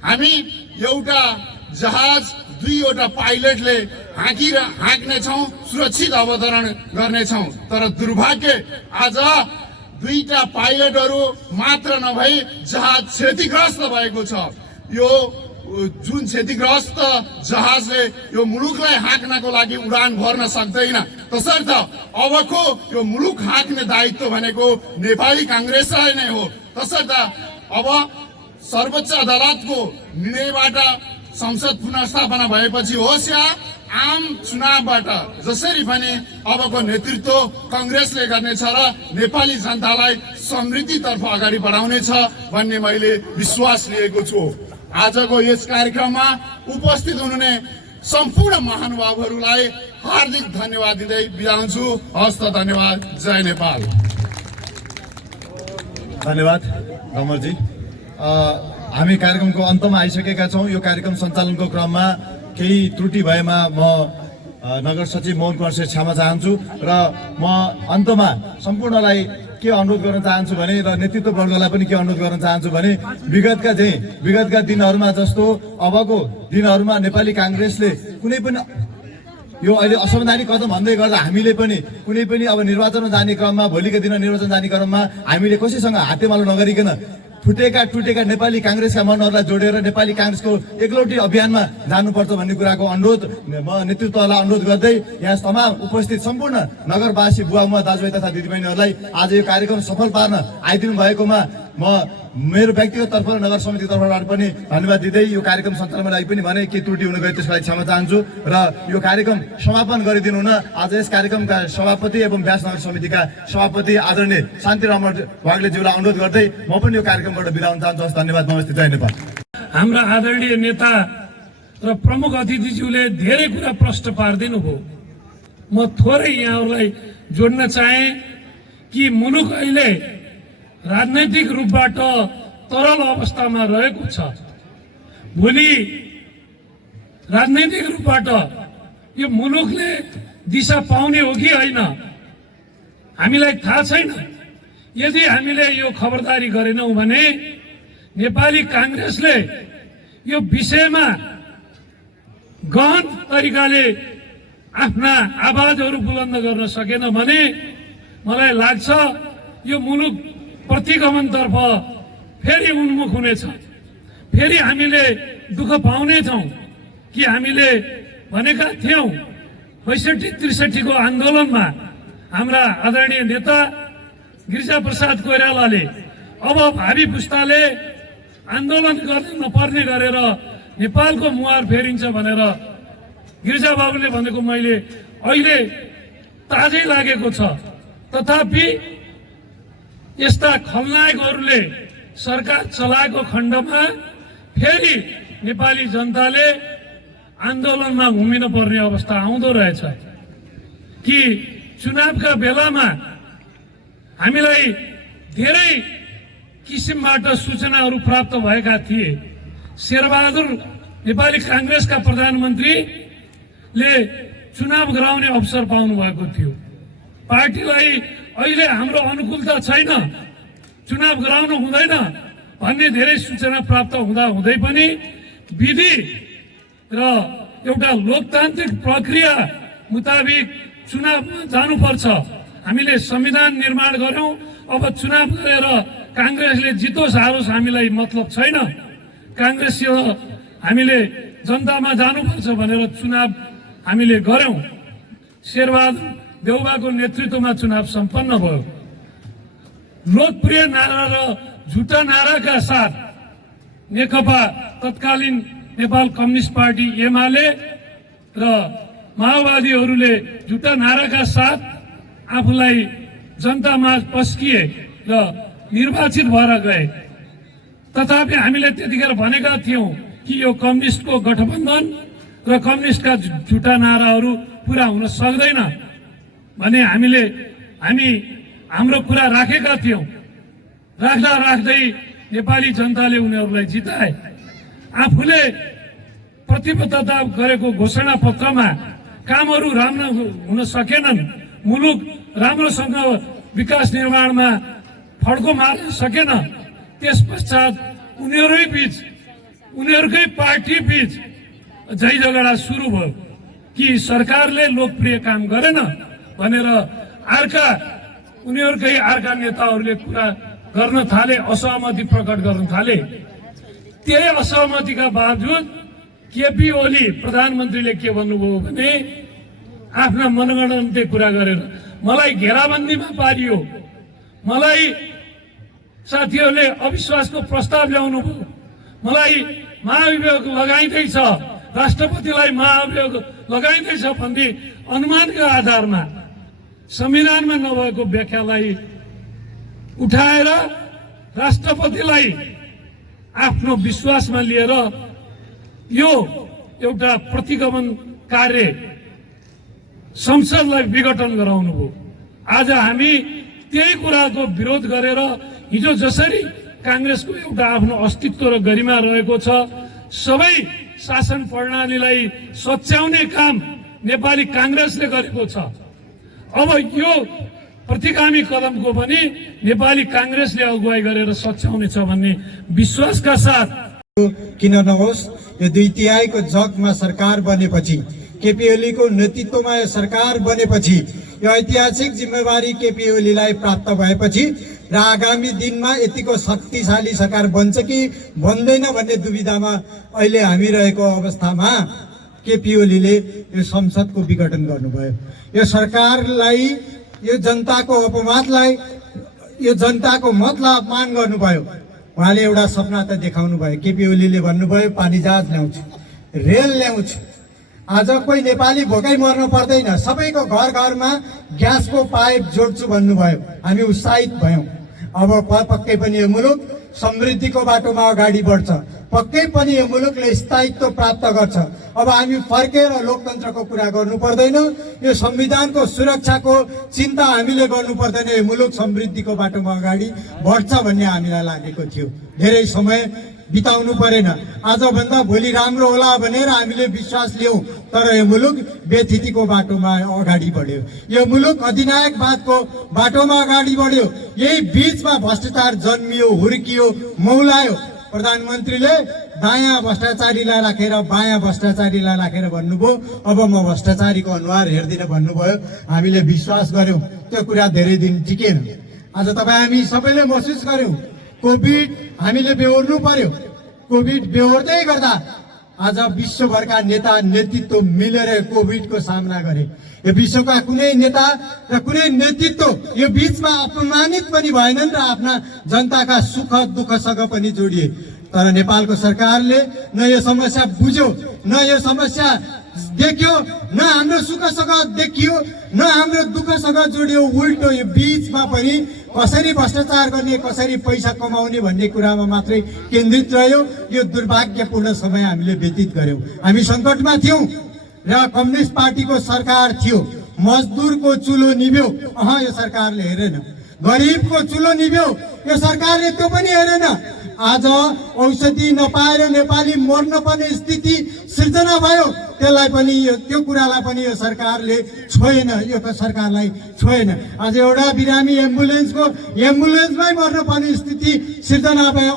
हामी एउटा जहाज दुईवटा पाइलटले हाँक्नेछौँ, सुरक्षित अवतरण गर्नेछौँ। तर दुर्भाग्य, आज दुईटा पाइलटहरू मात्र नभई जहाज क्षतिग्रस्त भएको छ। यो जुन क्षतिग्रस्त जहाजले यो मुलुकलाई हाँक्नको लागि उडान भर्न सक्दैन, तसर्थ अबको यो मुलुक हाँक्ने दायित्व भनेको नेपाली काङ्ग्रेसलाई नै हो। तसर्थ अब सर्वोच्च अदालतको निर्णयबाट संसद पुनर्स्थापना भएपछि होस् या आम चुनावबाट, जसरी पनि अबको नेतृत्व काङ्ग्रेसले गर्नेछ र नेपाली जनतालाई समृद्धितर्फ अगाडि बढाउनेछ भन्ने मैले विश्वास लिएको छु। आजको यस कार्यक्रममा उपस्थित हुनुहुने सम्पूर्ण महानुभावहरूलाई हार्दिक धन्यवाद दिँदै बिदा हुन्छु। हस्त, धन्यवाद। जय नेपाल। धन्यवाद रमरजी। हामी कार्यक्रमको अन्तमा आइसकेका छौँ। यो कार्यक्रम सञ्चालनको क्रममा केही त्रुटि भएमा म नगर सचिव मोहन कुमार श्रेष्ठ क्षमा चाहन्छु र म अन्तमा सम्पूर्णलाई के अनुरोध गर्न चाहन्छु भने, र नेतृत्ववर्गलाई पनि के अनुरोध गर्न चाहन्छु भने, विगतका दिनहरूमा जस्तो अबको दिनहरूमा नेपाली काङ्ग्रेसले कुनै पनि यो अहिले असंवैधानिक कदम भन्दै गर्दा हामीले पनि कुनै पनि अब निर्वाचनमा जाने क्रममा, भोलिका दिन निर्वाचन जाने क्रममा हामीले कसैसँग हातेमालो नगरिकन टुटेका नेपाली काङ्ग्रेसका मनहरूलाई जोडेर नेपाली काङ्ग्रेसको एकलौटी अभियानमा जानुपर्छ भन्ने कुराको अनुरोध म नेतृत्वलाई अनुरोध गर्दै यहाँ तमाम उपस्थित सम्पूर्ण नगरवासी बुवा दाजुभाइ तथा दिदीबहिनीहरूलाई आज यो कार्यक्रम सफल पार्न आइदिनु भएकोमा म मेरो व्यक्तिगत तर्फ र नगर समिति तर्फबाट पनि धन्यवाद दिँदै यो कार्यक्रम सञ्चालनमा लागि पनि भने के त्रुटि हुन गयो त्यसको लागि क्षमा चाहन्छु र यो कार्यक्रम समापन गरिदिनु हुन आज यस कार्यक्रमका सभापति एवं व्यास नगर समितिका सभापति आदरणीय शान्ति रमण वाग्लेज्यूलाई अनुरोध गर्दै म पनि यो कार्यक्रमबाट बिदा हुन चाहन्छु। धन्यवाद। नमस्ते। जय नेपाल। हाम्रा आदरणीय नेता र प्रमुख अतिथिज्यूले धेरै कुरा प्रश्न पारिदिनु भयो। म थोरै यहाँहरूलाई जोड्न चाहे कि मुलुक अहिले राजनैतिक रूपबाट तरल अवस्थामा रहेको छ। भोलि राजनैतिक रूपबाट यो मुलुकले दिशा पाउने हो कि होइन हामीलाई थाहा छैन। यदि हामीले यो खबरदारी गरेनौँ भने नेपाली काङ्ग्रेसले यो विषयमा गहन तरिकाले आफ्ना आवाजहरू बुलन्द गर्न सकेन भने मलाई लाग्छ यो मुलुक प्रतिगमनतर्फ फेरि उन्मुख हुनेछ। फेरि हामीले दुःख पाउनेछौँ कि हामीले भनेका थियौँ ६५-६३ को आन्दोलनमा हाम्रा आदरणीय नेता गिरिजाप्रसाद कोइरालाले अब भावी पुस्ताले आन्दोलन गर्न नपर्ने गरेर नेपालको मुहार फेरिन्छ भनेर गिरिजाबाबुले भनेको मैले अहिले ताजै लागेको छ। तथापि यस्ता खलनायकहरूले सरकार चलाएको खण्डमा फेरि नेपाली जनताले आन्दोलनमा घुमिन पर्ने अवस्था आउँदो रहेछ कि चुनावका बेलामा हामीलाई धेरै किसिमबाट सूचनाहरू प्राप्त भएका थिए। शेरबहादुर नेपाली काङ्ग्रेसका प्रधानमन्त्रीले चुनाव गराउने अवसर पाउनु भएको थियो। पार्टीलाई अहिले हाम्रो अनुकूलता छैन, चुनाव गराउनु हुँदैन भन्ने धेरै सूचना प्राप्त हुँदा हुँदै पनि विधि र एउटा लोकतान्त्रिक प्रक्रिया मुताबिक चुनावमा जानुपर्छ। हामीले संविधान निर्माण गर्यौं, अब चुनाव गरेर काङ्ग्रेसले जितोस् हारोस् हामीलाई मतलब छैन। काङ्ग्रेससँग हामीले जनतामा जानुपर्छ भनेर चुनाव हामीले गर्यौं। शेरबहादुर देउवाको नेतृत्वमा चुनाव सम्पन्न भयो। लोकप्रिय नारा र झुटा नाराका साथ नेकपा तत्कालीन नेपाल कम्युनिस्ट पार्टी एमाले र माओवादीहरूले झुटा नाराका साथ आफूलाई जनतामा पस्किए र निर्वाचित भएर गए। तथापि हामीले त्यतिखेर भनेका थियौं कि यो कम्युनिस्टको गठबन्धन र कम्युनिस्टका झुटा नाराहरू पूरा हुन सक्दैन भने हामी हाम्रो कुरा राखेका थियौं। राख्दा राख्दै नेपाली जनताले उनीहरूलाई जिताए। आफूले प्रतिबद्धता गरेको घोषणा पत्रमा कामहरू राम्रो हुन सकेनन्, मुलुक राम्रोसँग विकास निर्माणमा फड्को मार्न सकेन। त्यस पश्चात उनीहरूकै पार्टी बीच झै झगडा सुरु भयो कि सरकारले लोकप्रिय काम गरेन भनेर उनीहरूकै अर्का नेताहरूले कुरा गर्न थाले, असहमति प्रकट गर्न थाले। त्यही असहमतिका बावजुद केपी ओली प्रधानमन्त्रीले के भन्नुभयो भने आफ्ना मनगणन्ते कुरा गरेर मलाई घेराबन्दीमा पारियो, मलाई साथीहरूले अविश्वासको प्रस्ताव ल्याउनु भयो, मलाई महाभियोग लगाइँदैछ, राष्ट्रपतिलाई महाभियोग लगाइँदैछ भन्ने अनुमानका आधारमा संविधानमा नभएको व्याख्यालाई उठाएर राष्ट्रपतिलाई आफ्नो विश्वासमा लिएर यो एउटा प्रतिगमन कार्य संसदलाई विघटन गराउनु भयो। आज हामी त्यही कुराको विरोध गरेर हिजो जसरी काङ्ग्रेसको एउटा आफ्नो अस्तित्व र गरिमा रहेको छ, सबै शासन प्रणालीलाई सच्याउने काम नेपाली काङ्ग्रेसले गरेको छ। अब यो प्रतिगामी कदमको पनि नेपाली काङ्ग्रेसले अगुवाई गरेर सच्याउनेछ भन्ने विश्वासका साथ किन नहोस्, यो 2/3 जगमा सरकार बनेपछि, केपी ओलीको नेतृत्वमा यो सरकार बनेपछि, यो ऐतिहासिक जिम्मेवारी केपी ओलीलाई प्राप्त भएपछि र आगामी दिनमा यतिको शक्तिशाली सरकार बन्छ कि बन्दैन भन्ने दुविधामा अहिले हामी रहेको अवस्थामा केपी ओलीले यो संसदको विघटन गर्नुभयो। यो सरकारलाई, यो जनताको अपवादलाई, यो जनताको मतलाई अपमान गर्नुभयो। उहाँले एउटा सपना त देखाउनु भयो। केपी ओलीले भन्नुभयो पानी जहाज ल्याउँछु, रेल ल्याउँछु। आज कोही नेपाली भोकै मर्न पर्दैन, सबैको घर घरमा ग्यासको पाइप जोड्छु भन्नुभयो। हामी उत्साहित भयौं। अब पक्कै पनि यो मुलुक समृद्धिको बाटोमा अगाडि बढ्छ, पक्कै पनि यो मुलुकले स्थायित्व प्राप्त गर्छ। अब हामी फर्केर लोकतन्त्रको कुरा गर्नु पर्दैन, यो संविधानको सुरक्षाको चिन्ता हामीले गर्नु पर्दैन। यो मुलुक समृद्धिको बाटोमा अगाडि बढ्छ भन्ने हामीलाई लागेको थियो। धेरै समय बिताउनु परेन, आजभन्दा भोलि राम्रो होला भनेर हामीले विश्वास लियौं, तर यो मुलुक बेथितिको बाटोमा अगाडि बढ्यो। यो मुलुक अधिनायकवादको बाटोमा अगाडि बढ्यो। यही बीचमा भ्रष्टाचार जन्मियो, हुर्कियो, मौलायो। प्रधानमन्त्रीले दायाँ भ्रष्टाचारीलाई राखेर बायाँ भ्रष्टाचारीलाई राखेर भन्नुभयो अब म भ्रष्टाचारीको अनुहार हेर्दिन भन्नुभयो। हामीले विश्वास गर्यौं, त्यो कुरा धेरै दिन टिकेन। आज हामी सबैले महसुस गर्यौं कोभिड हामीले बेहोर्नु पर्यो। कोभिड बेहोर्दै गर्दा आज विश्वभरका नेता नेतृत्व मिलेर कोभिडको सामना गरे। यो विश्वका कुनै नेता र कुनै नेतृत्व यो बीचमा अपमानित पनि भएनन् र आफ्ना जनताका सुख दुःखसँग पनि जोडिए। तर नेपालको सरकारले न यो समस्या बुझ्यो, न यो समस्या देख्यो, न हाम्रो सुखसँग देखियो, न हाम्रो दुःखसँग जोडियो। उल्टो यो बीचमा पनि कसरी भ्रष्टाचार गर्ने, कसरी पैसा कमाउने भन्ने कुरामा मात्रै केन्द्रित रह्यो। यो दुर्भाग्यपूर्ण समय हामीले व्यतीत गर्यौं। हामी सङ्कटमा थियौं र कम्युनिस्ट पार्टीको सरकार थियो। मजदुरको चुलो निभ्यो, यो सरकारले हेरेन। गरिबको चुलो निभ्यो, यो सरकारले त्यो पनि हेरेन। आज औषधि नपाएर नेपाली मर्न पर्ने स्थिति सिर्जना भयो, त्यसलाई पनि त्यो कुरालाई पनि यो सरकारले छोएन, यो सरकारलाई छोएन। आज एउटा बिरामी एम्बुलेन्समै मर्न पर्ने स्थिति सिर्जना भयो,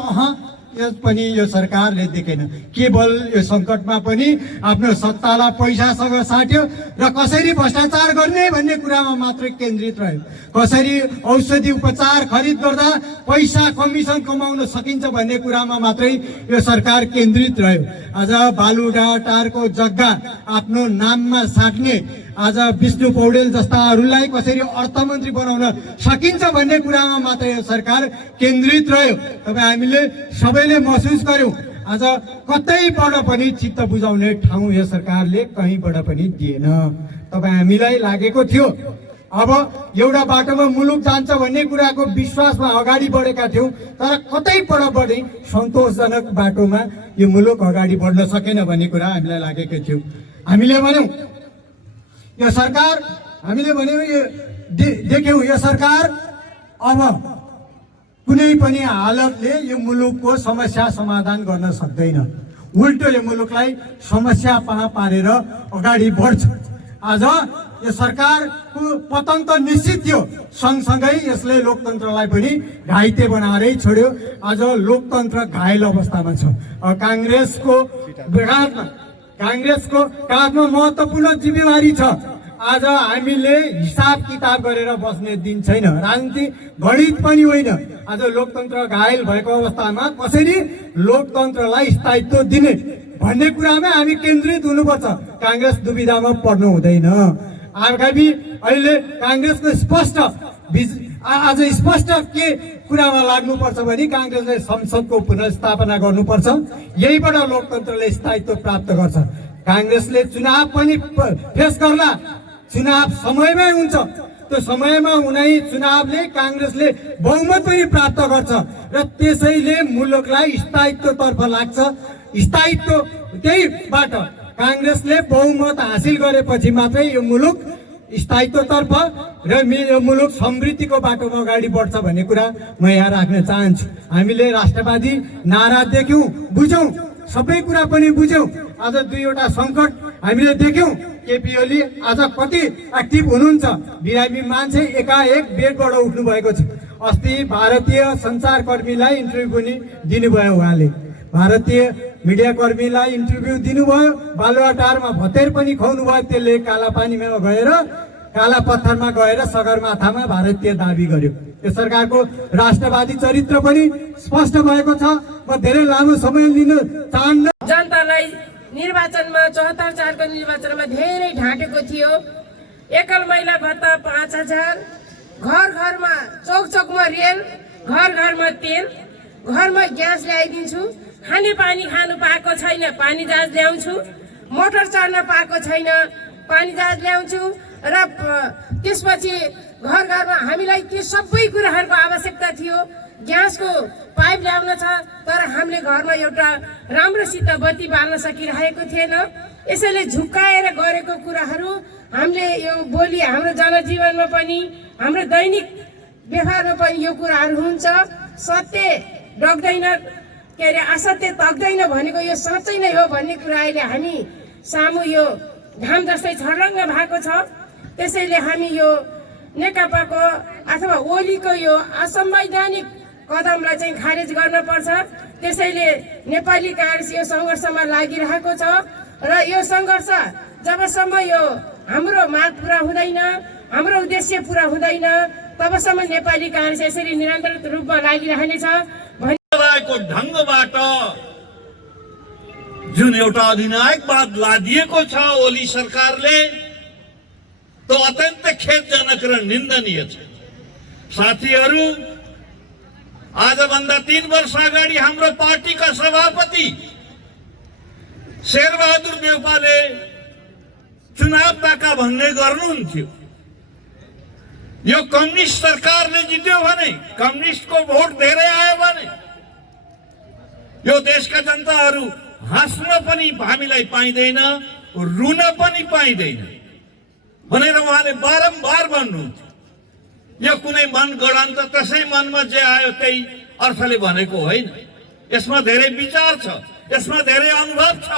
यस पनि यो सरकारले देखेन। केवल यो सङ्कटमा पनि आफ्नो सत्तालाई पैसासँग साट्यो र कसरी भ्रष्टाचार गर्ने भन्ने कुरामा मात्रै केन्द्रित रह्यो। कसरी औषधि उपचार खरिद गर्दा पैसा कमिसन कमाउन सकिन्छ भन्ने कुरामा मात्रै यो सरकार केन्द्रित रह्यो। आज बालुटारको जग्गा आफ्नो नाममा साट्ने, आज विष्णु पौडेल जस्ताहरूलाई कसरी अर्थमन्त्री बनाउन सकिन्छ भन्ने कुरामा मात्रै यो सरकार केन्द्रित रह्यो। तपाईँ हामीले सबैले महसुस गर्यौँ, आज कतैबाट पनि चित्त बुझाउने ठाउँ यो सरकारले कहीँबाट पनि दिएन। तपाईँ हामीलाई लागेको थियो अब एउटा बाटोमा मुलुक जान्छ भन्ने कुराको विश्वासमा अगाडि बढेका थियौँ, तर कतैबाट पनि सन्तोषजनक बाटोमा यो मुलुक अगाडि बढ्न सकेन भन्ने कुरा हामीलाई लागेको थियो। हामीले भन्यौँ यो सरकार, हामीले भन्यौँ यो देख्यौँ यो सरकार अब कुनै पनि हालतले यो मुलुकको समस्या समाधान गर्न सक्दैन, उल्टो यो मुलुकलाई समस्या पारेर अगाडि बढ्छ। आज यो सरकारको पतन त निश्चित थियो, सँगसँगै यसले लोकतन्त्रलाई पनि घाइते बनाएरै छोड्यो। आज लोकतन्त्र घायल अवस्थामा छ। काङ्ग्रेसको काँधमा महत्त्वपूर्ण जिम्मेवारी छ। आज हामीले हिसाब किताब गरेर बस्ने दिन छैन, राजनीति गणित पनि होइन। आज लोकतन्त्र घायल भएको अवस्थामा कसरी लोकतन्त्रलाई स्थायित्व दिने भन्ने कुरामा हामी केन्द्रित हुनुपर्छ। काङ्ग्रेस दुविधामा पर्नु हुँदैन। आगामी अहिले काङ्ग्रेसको आज स्पष्ट के कुरामा लाग्नुपर्छ भने काङ्ग्रेसले संसदको पुनर्स्थापना गर्नुपर्छ, यहीबाट लोकतन्त्रले स्थायित्व प्राप्त गर्छ। काङ्ग्रेसले चुनाव पनि फेस गर्ला, चुनाव समयमै हुन्छ, त्यो समयमा हुने चुनावले काङ्ग्रेसले बहुमत पनि प्राप्त गर्छ र त्यसैले मुलुकलाई स्थायित्वतर्फ लाग्छ। स्थायित्व त्यहीबाट काङ्ग्रेसले बहुमत हासिल गरेपछि मात्रै यो मुलुक स्थायित्वतर्फ र यो मुलुक समृद्धिको बाटोमा अगाडि बढ्छ भन्ने कुरा म यहाँ राख्न चाहन्छु। हामीले राष्ट्रवादी नारा देख्यौँ, बुझ्यौँ, सबै कुरा पनि बुझ्यौँ। आज दुईवटा सङ्कट हामीले देख्यौँ। केपी ओली आज कति एक्टिभ हुनुहुन्छ, बिरामी मान्छे एकाएक बेडबाट उठ्नु भएको छ। अस्ति भारतीय सञ्चारकर्मीलाई इन्टरभ्यू पनि दिनुभयो, उहाँले भारतीय मिडियाकर्मीलाई इन्टरभ्यू दिनुभयो, बालुवाटारमा भतेर पनि खुवाउनु भयो। त्यसले काला पानीमा गएर, काला पत्थरमा गएर सगरमाथामा भारतीय दाबी गर्यो। यो सरकारको राष्ट्रवादी चरित्र पनि स्पष्ट भएको छ। म धेरै लामो समय लिन चाहन्न। जनतालाई निर्वाचनमा 74 को निर्वाचनमा धेरै ढाँटेको थियो। एकल महिला भत्ता 5000, घर घरमा चौक चौकमा रेल, घर घरमा तेल, घरमा ग्यास ल्याइदिन्छु, खाने पानी खानु पाएको छैन पानी जहाज ल्याउँछु, मोटर चढ्न पाएको छैन पानी जहाज ल्याउँछु र त्यसपछि घर घरमा हामीलाई ती सबै कुराहरूको आवश्यकता थियो। ग्यासको पाइप ल्याउन छ, तर हामीले घरमा एउटा राम्रोसित बत्ती बाल्न सकिरहेको थिएन। यसैले झुक्काएर गरेको कुराहरू हामीले यो बोली हाम्रो जनजीवनमा पनि हाम्रो दैनिक व्यवहारमा पनि यो कुराहरू हुन्छ। सत्य डग्दैन, के अरे असत्य तग्दैन भनेको यो साँच्चै नै हो भन्ने कुरा अहिले हामी सामु यो घाम जस्तै छर्लङ्ग भएको छ। त्यसैले हामी यो नेकपाको अथवा ओलीको यो असंवैधानिक कदमलाई चाहिँ खारेज गर्न पर्छ। त्यसैले नेपाली कांग्रेस यो सङ्घर्षमा लागिरहेको छ र यो सङ्घर्ष जबसम्म यो हाम्रो माग पूरा हुँदैन, हाम्रो उद्देश्य पूरा हुँदैन, तबसम्म नेपाली कांग्रेस यसरी निरन्तर रूपमा लागिरहनेछ। ढङ्गबाट जुन एउटा अधिनायकवाद लादिएको छ ओली सरकारले, तो अत्यन्त खेदजनक र निन्दनीय छ। साथीहरू, आजभन्दा 3 वर्ष अगाडि हाम्रो पार्टीका सभापति शेरबहादुर देउपाले चुनाव ताका भन्ने गर्नुहुन्थ्यो। यो कम्युनिस्ट सरकारले जित्यो भने, कम्युनिस्टको भोट धेरै आयो भने यो देशका जनताहरू हाँस्न पनि हामीलाई पाइँदैन, रुन पनि पाइँदैन भनेर उहाँले बारम्बार भन्नुहुन्थ्यो। यो कुनै मनगढन्त त्यसै मनमा जे आयो त्यही अर्थले भनेको होइन। यसमा धेरै विचार छ, यसमा धेरै अनुभव छ।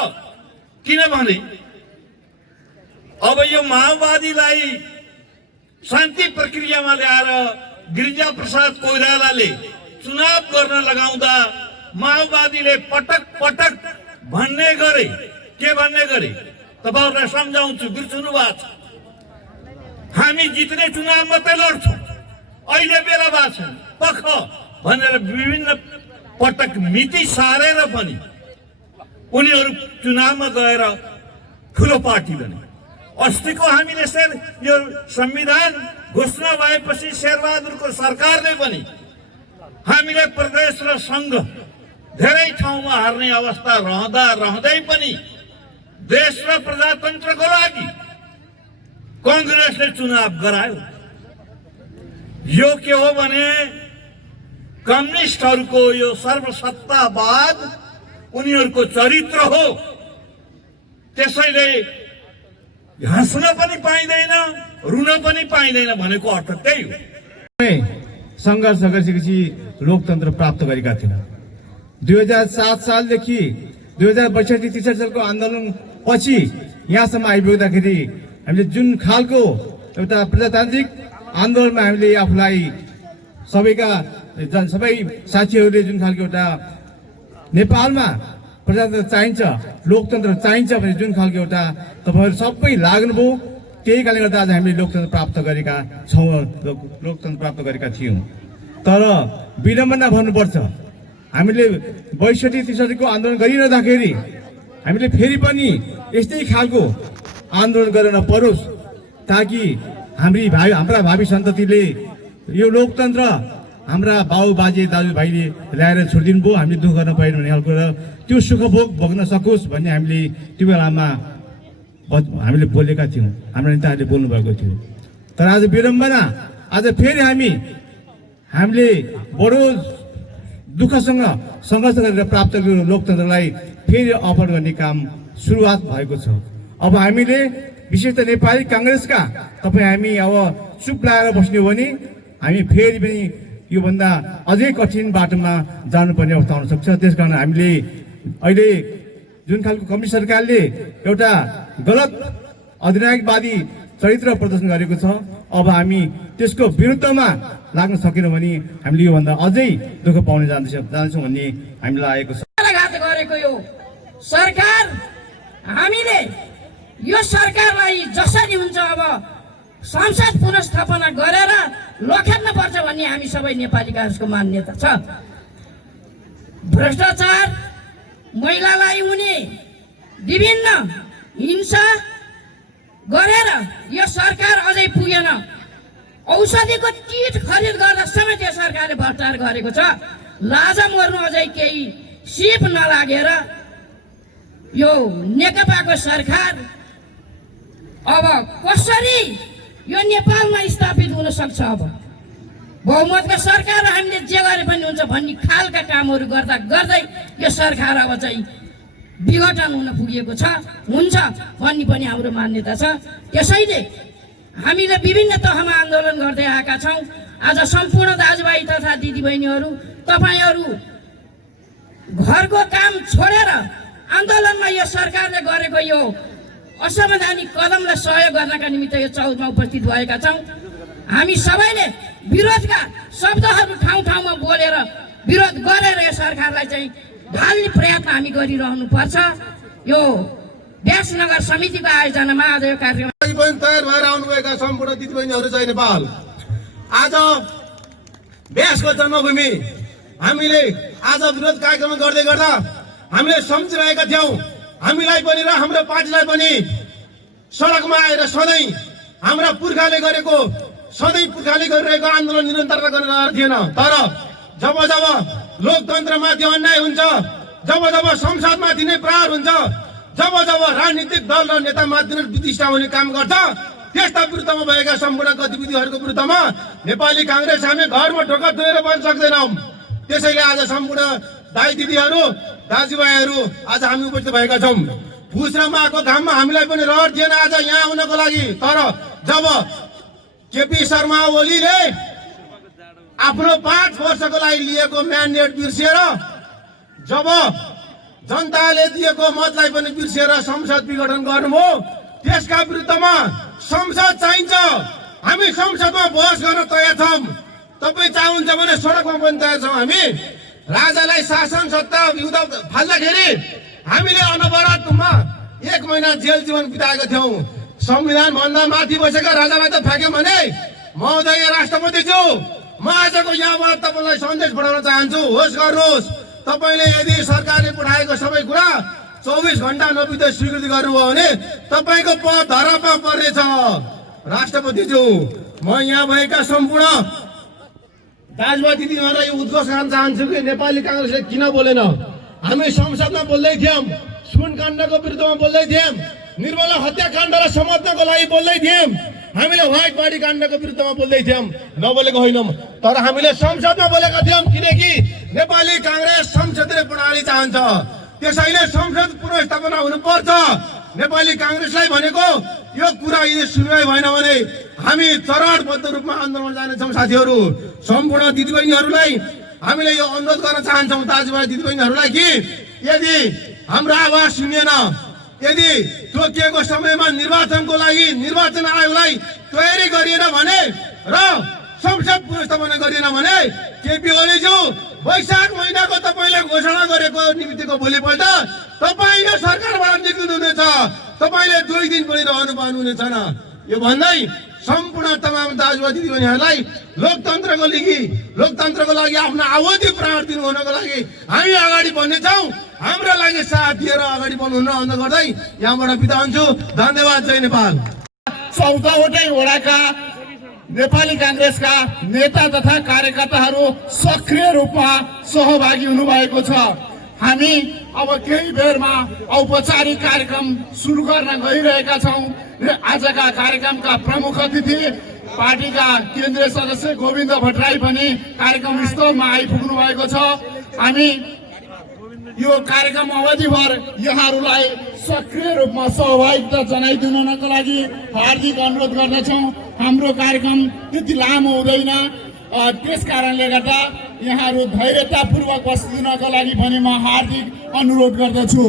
किनभने अब यो माओवादीलाई शान्ति प्रक्रियामा ल्याएर गिरिजा प्रसाद कोइरालाले चुनाव गर्न लगाउँदा माओवादीले पटक पटक भन्ने गरे, के भन्ने गरे तपाईहरुलाई सम्झाउँछु, बिर्सनु भएको छ। हामी जित्ने चुनाव मात्रै लड्छौँ, अहिले बेला भएको छ पख भनेर विभिन्न पटक मिति सारेर पनि उनीहरू चुनावमा गएर ठुलो पार्टी बने। अस्तिको हामीले यो संविधान घोषणा भएपछि शेरबहादुरको सरकारले पनि हामीले प्रदेश र संघ धेरै ठाउँमा हार्ने अवस्था रहँदा रहँदै पनि देश र प्रजातन्त्रको लागि कांग्रेसले चुनाव गरायो। यो के हो भने कम्युनिस्टहरूको यो सर्वसत्तावाद उनीहरूको चरित्र हो। त्यसैले हाँस्न पनि पाइँदैन, रुन पनि पाइँदैन भनेको अर्थ त्यही हो। सङ्घर्ष गरिसकेपछि लोकतन्त्र प्राप्त गरेका थिएन। 2007 सालदेखि 2062-63 सालको आन्दोलन पछि यहाँसम्म आइपुग्दाखेरि हामीले जुन खालको एउटा प्रजातान्त्रिक आन्दोलनमा हामीले आफूलाई सबै साथीहरूले जुन खालको एउटा नेपालमा प्रजातन्त्र चाहिन्छ, लोकतन्त्र चाहिन्छ भने जुन खालको एउटा तपाईँहरू सबै लाग्नुभयो, त्यही कारणले गर्दा आज हामीले लोकतन्त्र प्राप्त गरेका छौँ, लोकतन्त्र प्राप्त गरेका थियौँ। तर विडम्बना भन्नुपर्छ, हामीले 62-63 को आन्दोलन गरिरहँदाखेरि हामीले फेरि पनि यस्तै खालको आन्दोलन गर्न नपरोस्, ताकि हाम्रा भावी सन्ततिले यो लोकतन्त्र हाम्रा बाउ बाजे दाजुभाइले ल्याएर छोडिदिनु भयो, हामीले दुःख गर्न पाएन भन्ने खालको र त्यो सुखभोग भोग्न सकोस् भन्ने हामीले त्यो बेलामा हामीले बोलेका थियौँ, हाम्रा नेताहरूले बोल्नुभएको थियो। तर आज विडम्बना, आज फेरि हामीले बडो दुःखसँग सङ्घर्ष गरेर प्राप्त गरेको लोकतन्त्रलाई फेरि अफर गर्ने काम सुरुवात भएको छ। अब हामीले विशेष त नेपाली काङ्ग्रेसका हामी अब चुप लगाएर बस्ने हो भने हामी फेरि पनि योभन्दा अझै कठिन बाटोमा जानुपर्ने अवस्था हुन सक्छ। त्यसकारण हामीले अहिले जुन खालको कम्युनिस्ट सरकारले एउटा गलत अधिनायकवादी चरित्र प्रदर्शन गरेको छ, अब हामी त्यसको विरुद्धमा लाग्न सकेनौँ भने हामीले योभन्दा अझै दुःख पाउने जान्छौँ भन्ने हामीलाई लागेको छ। गरेको यो सरकार, हामीले यो सरकारलाई जसरी हुन्छ अब संसद पुनर्स्थापना गरेर लखेट्न पर्छ भन्ने हामी सबै नेपाली काङ्ग्रेसको मान्यता छ। भ्रष्टाचार, महिलालाई हुने विभिन्न हिंसा गरेर यो सरकार अझै पुगेन। औषधिको किट खरिद गर्दा समेत यो सरकारले भ्रष्टाचार गरेको छ। लाजा मर्नु अझै केही सिप नलागेर यो नेकपाको सरकार अब कसरी यो नेपालमा स्थापित हुन सक्छ? अब बहुमतको सरकार हामीले जे गरे पनि हुन्छ भन्ने खालका कामहरू गर्दा गर्दै यो सरकार अब चाहिँ विघटन हुन पुगेको छ, हुन्छ भन्ने पनि हाम्रो मान्यता छ। त्यसैले हामीले विभिन्न तहमा आन्दोलन गर्दै आएका छौँ। आज सम्पूर्ण दाजुभाइ तथा दिदीबहिनीहरू, तपाईँहरू घरको काम छोडेर आन्दोलनमा यो सरकारले गरेको यो असंवैधानिक कदमलाई सहयोग गर्नका निमित्त यो चौधमा उपस्थित भएका छौँ। हामी सबैले विरोधका शब्दहरू ठाउँ ठाउँमा बोलेर विरोध गरेर यो सरकारलाई चाहिँ ढाल्ने प्रयत्न हामी गरिरहनु पर्छ। यो व्यासनगर समितिको आयोजनामा आज यो कार्यक्रम तयार भएर आउनुभएका सम्पूर्ण दिदीबहिनीहरू चाहिँ नेपाल, आज व्यासको जन्मभूमि हामीले आज विरोध कार्यक्रम गर्दै गर्दा हामीले सम्झिरहेका थियौँ। हामीलाई पनि र हाम्रो पार्टीलाई पनि सडकमा आएर सधैँ हाम्रा पुर्खाले गरेको, सधैँ पुर्खाले गरिरहेको आन्दोलन निरन्तरता गर्न थिएन। तर जब जब लोकतन्त्रमाथि अन्याय हुन्छ, जब जब संसदमाथि नै प्रहार हुन्छ, जब जब राजनीतिक दल र नेतामाथि विधिष्ठा हुने काम गर्छ, त्यस्ता विरुद्धमा भएका सम्पूर्ण गतिविधिहरूको विरुद्धमा नेपाली काङ्ग्रेस हामी घरमा ढोका धोएर बस्न सक्दैनौँ। त्यसैले आज सम्पूर्ण दाइ दिदीहरू, दाजुभाइहरू आज हामी उपस्थित भएका छौँ। फुस र माको घाममा हामीलाई पनि रहर थिएन आज यहाँ आउनको लागि। तर जब केपी शर्मा ओलीले आफ्नो 5 वर्षको लागि लिएको म्यान्डेट बिर्सिएर जब जनताले दिएको मतलाई पनि बिर्सिएर संसद विघटन गर्नुभयो। त्यसका विरुद्धमा संसद चाहिन्छ। हामी संसदमा बहस गर्न तयार छौँ। तपाईँ चाहनुहुन्छ भने सडकमा पनि तयार छौँ। हामी राजालाई शासन सत्ता फाल्दाखेरि हामीले अनवरतमा 1 महिना जेल जीवन बिताएका थियौँ। संविधान भन्दा माथि बसेका राजालाई त फ्याँक्यौँ भने महोदय राष्ट्रपतिज्यू, म आजको यहाँबाट तपाईँलाई सन्देश पठाउन चाहन्छु। होस् गर्नुहोस्, तपाईँले यदि सरकारले पठाएको सबै कुरा 24 घण्टा नबित्दै स्वीकृति गर्नुभयो भने तपाईँको पद धरापमा पर्नेछ। राष्ट्रपतिज्यू, म यहाँ भएका सम्पूर्ण दाजुभाइ दिदीबहिनीलाई यो उद्घोष गर्न चाहन्छु कि नेपाली काङ्ग्रेसले किन बोलेन। हामी संसदमा बोल्दै थियौँ, सुन काण्डको विरुद्धमा बोल्दै थियौँ, निर्मला हत्याकाण्डलाई समात्नको लागि बोल्दै थियौँ, हामीले व्हाइट बडी काण्डको विरुद्धमा बोल्दै थियौँ, नबोलेको होइनौँ। तर हामीले संसदमा बोलेका थियौँ किनकि नेपाली काङ्ग्रेस संसदीय प्रणाली चाहन्छ। त्यसैले संसद पुनर्स्थापना हुनुपर्छ। नेपाली काङ्ग्रेसलाई भनेको यो कुरा यदि सुनवाई भएन भने हामी चरणबद्ध रूपमा आन्दोलन जानेछौँ। साथीहरू, सम्पूर्ण दिदीबहिनीहरूलाई हामीले यो अनुरोध गर्न चाहन्छौँ दाजुभाइ दिदीबहिनीहरूलाई कि यदि हाम्रो आवाज सुनिएन, यदि तोकिएको समयमा निर्वाचनको लागि निर्वाचन आयोगलाई तयारी गरिएन भने र संसद पुनर्स्थापना गरिएन भने केपी ओलीज्यू वैशाख महिनाको तपाईँले घोषणा गरेको निमित्तको भोलिपल्ट तपाईँ यो सरकारबाट निस्किनुहुनेछ। तपाईँले 2 दिन पनि रहनु पाउनुहुने छैन। यो भन्दै सम्पूर्ण तमाम दाजुभाइ दिदीबहिनीहरूलाई लोकतन्त्रको लागि आफ्नो आवाज प्राण दिनु हुनको लागि हामी अगाडि बढ्नेछौँ। हाम्रो लागि साथ दिएर अगाडि बढ्नुहुन अनुरोध गर्दै यहाँबाट बिदा हुन्छु। धन्यवाद। जय नेपाल। 14वटै वडाका नेपाली काङ्ग्रेसका नेता तथा कार्यकर्ताहरू सक्रिय रूपमा सहभागी हुनुभएको छ। हामी अब केही बेरमा औपचारिक कार्यक्रम सुरु गर्न गइरहेका छौँ। आजका कार्यक्रमका प्रमुख अतिथि पार्टीका केन्द्रीय सदस्य गोविन्द भट्टराई पनि कार्यक्रम स्थलमा आइपुग्नु भएको छ। हामी यो कार्यक्रम अवधिभर यहाँहरूलाई सक्रिय रूपमा सहभागिता जनाइदिनको लागि हार्दिक अनुरोध गर्दछौँ। हाम्रो कार्यक्रम त्यति लामो हुँदैन, त्यस कारणले गर्दा यहाँहरू धैर्यतापूर्वक बसिदिनको लागि पनि म हार्दिक अनुरोध गर्दछु।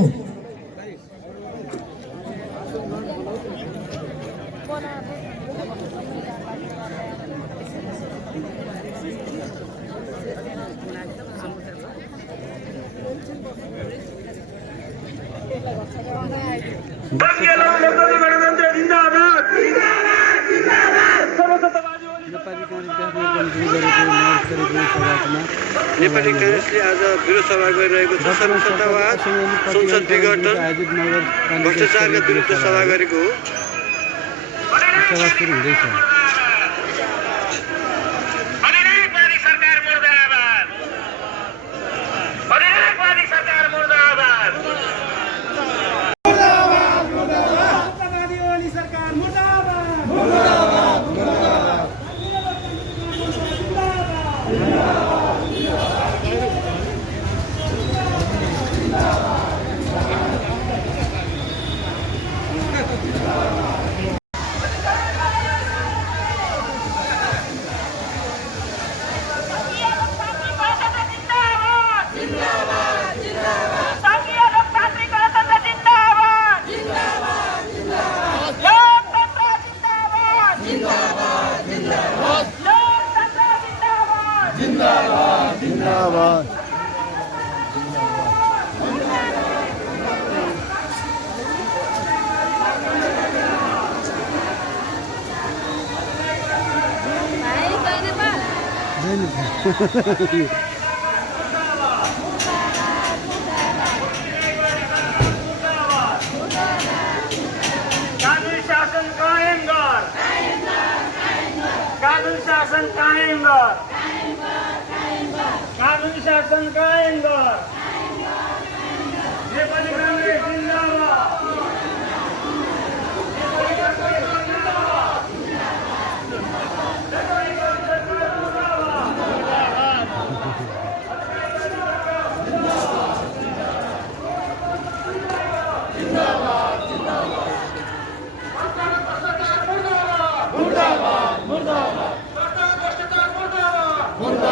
नेपाली काङ्ग्रेसले आज विरोध सभा गरिरहेको छ। सर्वसत्तावाद संसद विघटन भ्रष्टाचारका विरुद्ध सभा गरेको हो। सभा सुरु हुँदैछ। कानून शासन कायम कर, कानून शासन कायम कर, कानून शासन कायम कर। नेपाली कांग्रेस जिंदाबाद। मुर्दाबाद।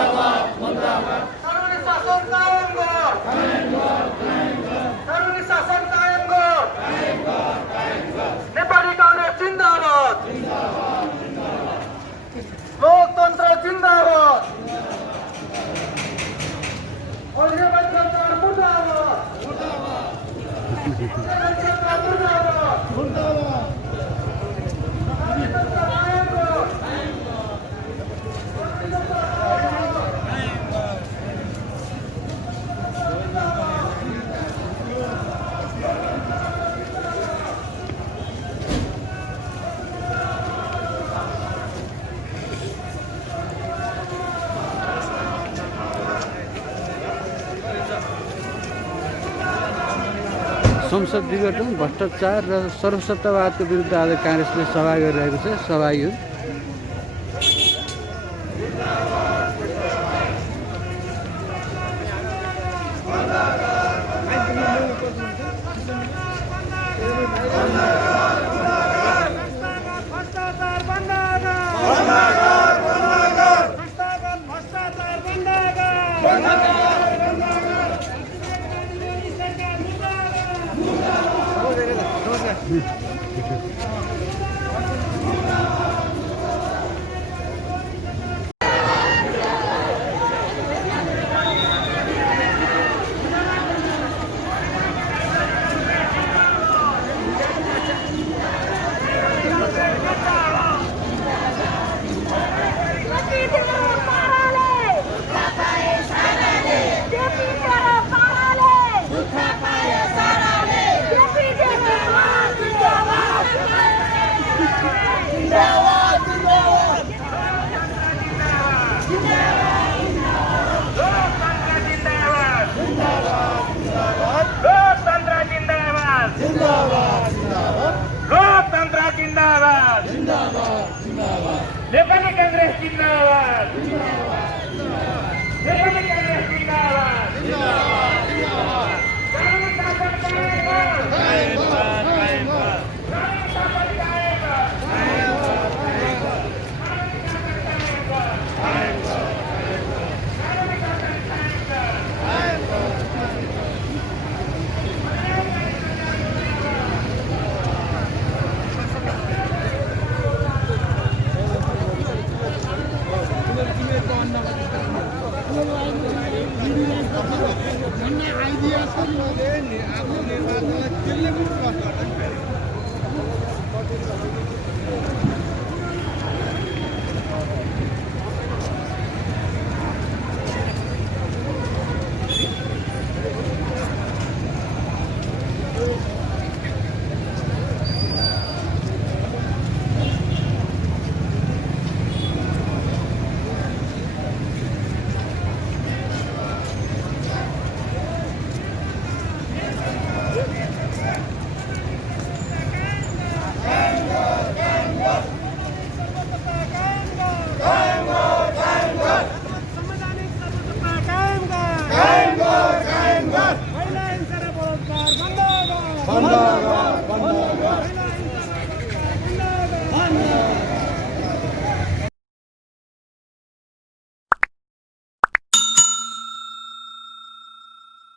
संसद विघटन, भ्रष्टाचार र सर्वसत्तावादको विरुद्ध आज काङ्ग्रेसले सभा गरिरहेको छ। सभा यो नेपाली कांग्रेस जिंदाबाद नेपाली कांग्रेस जिंदाबाद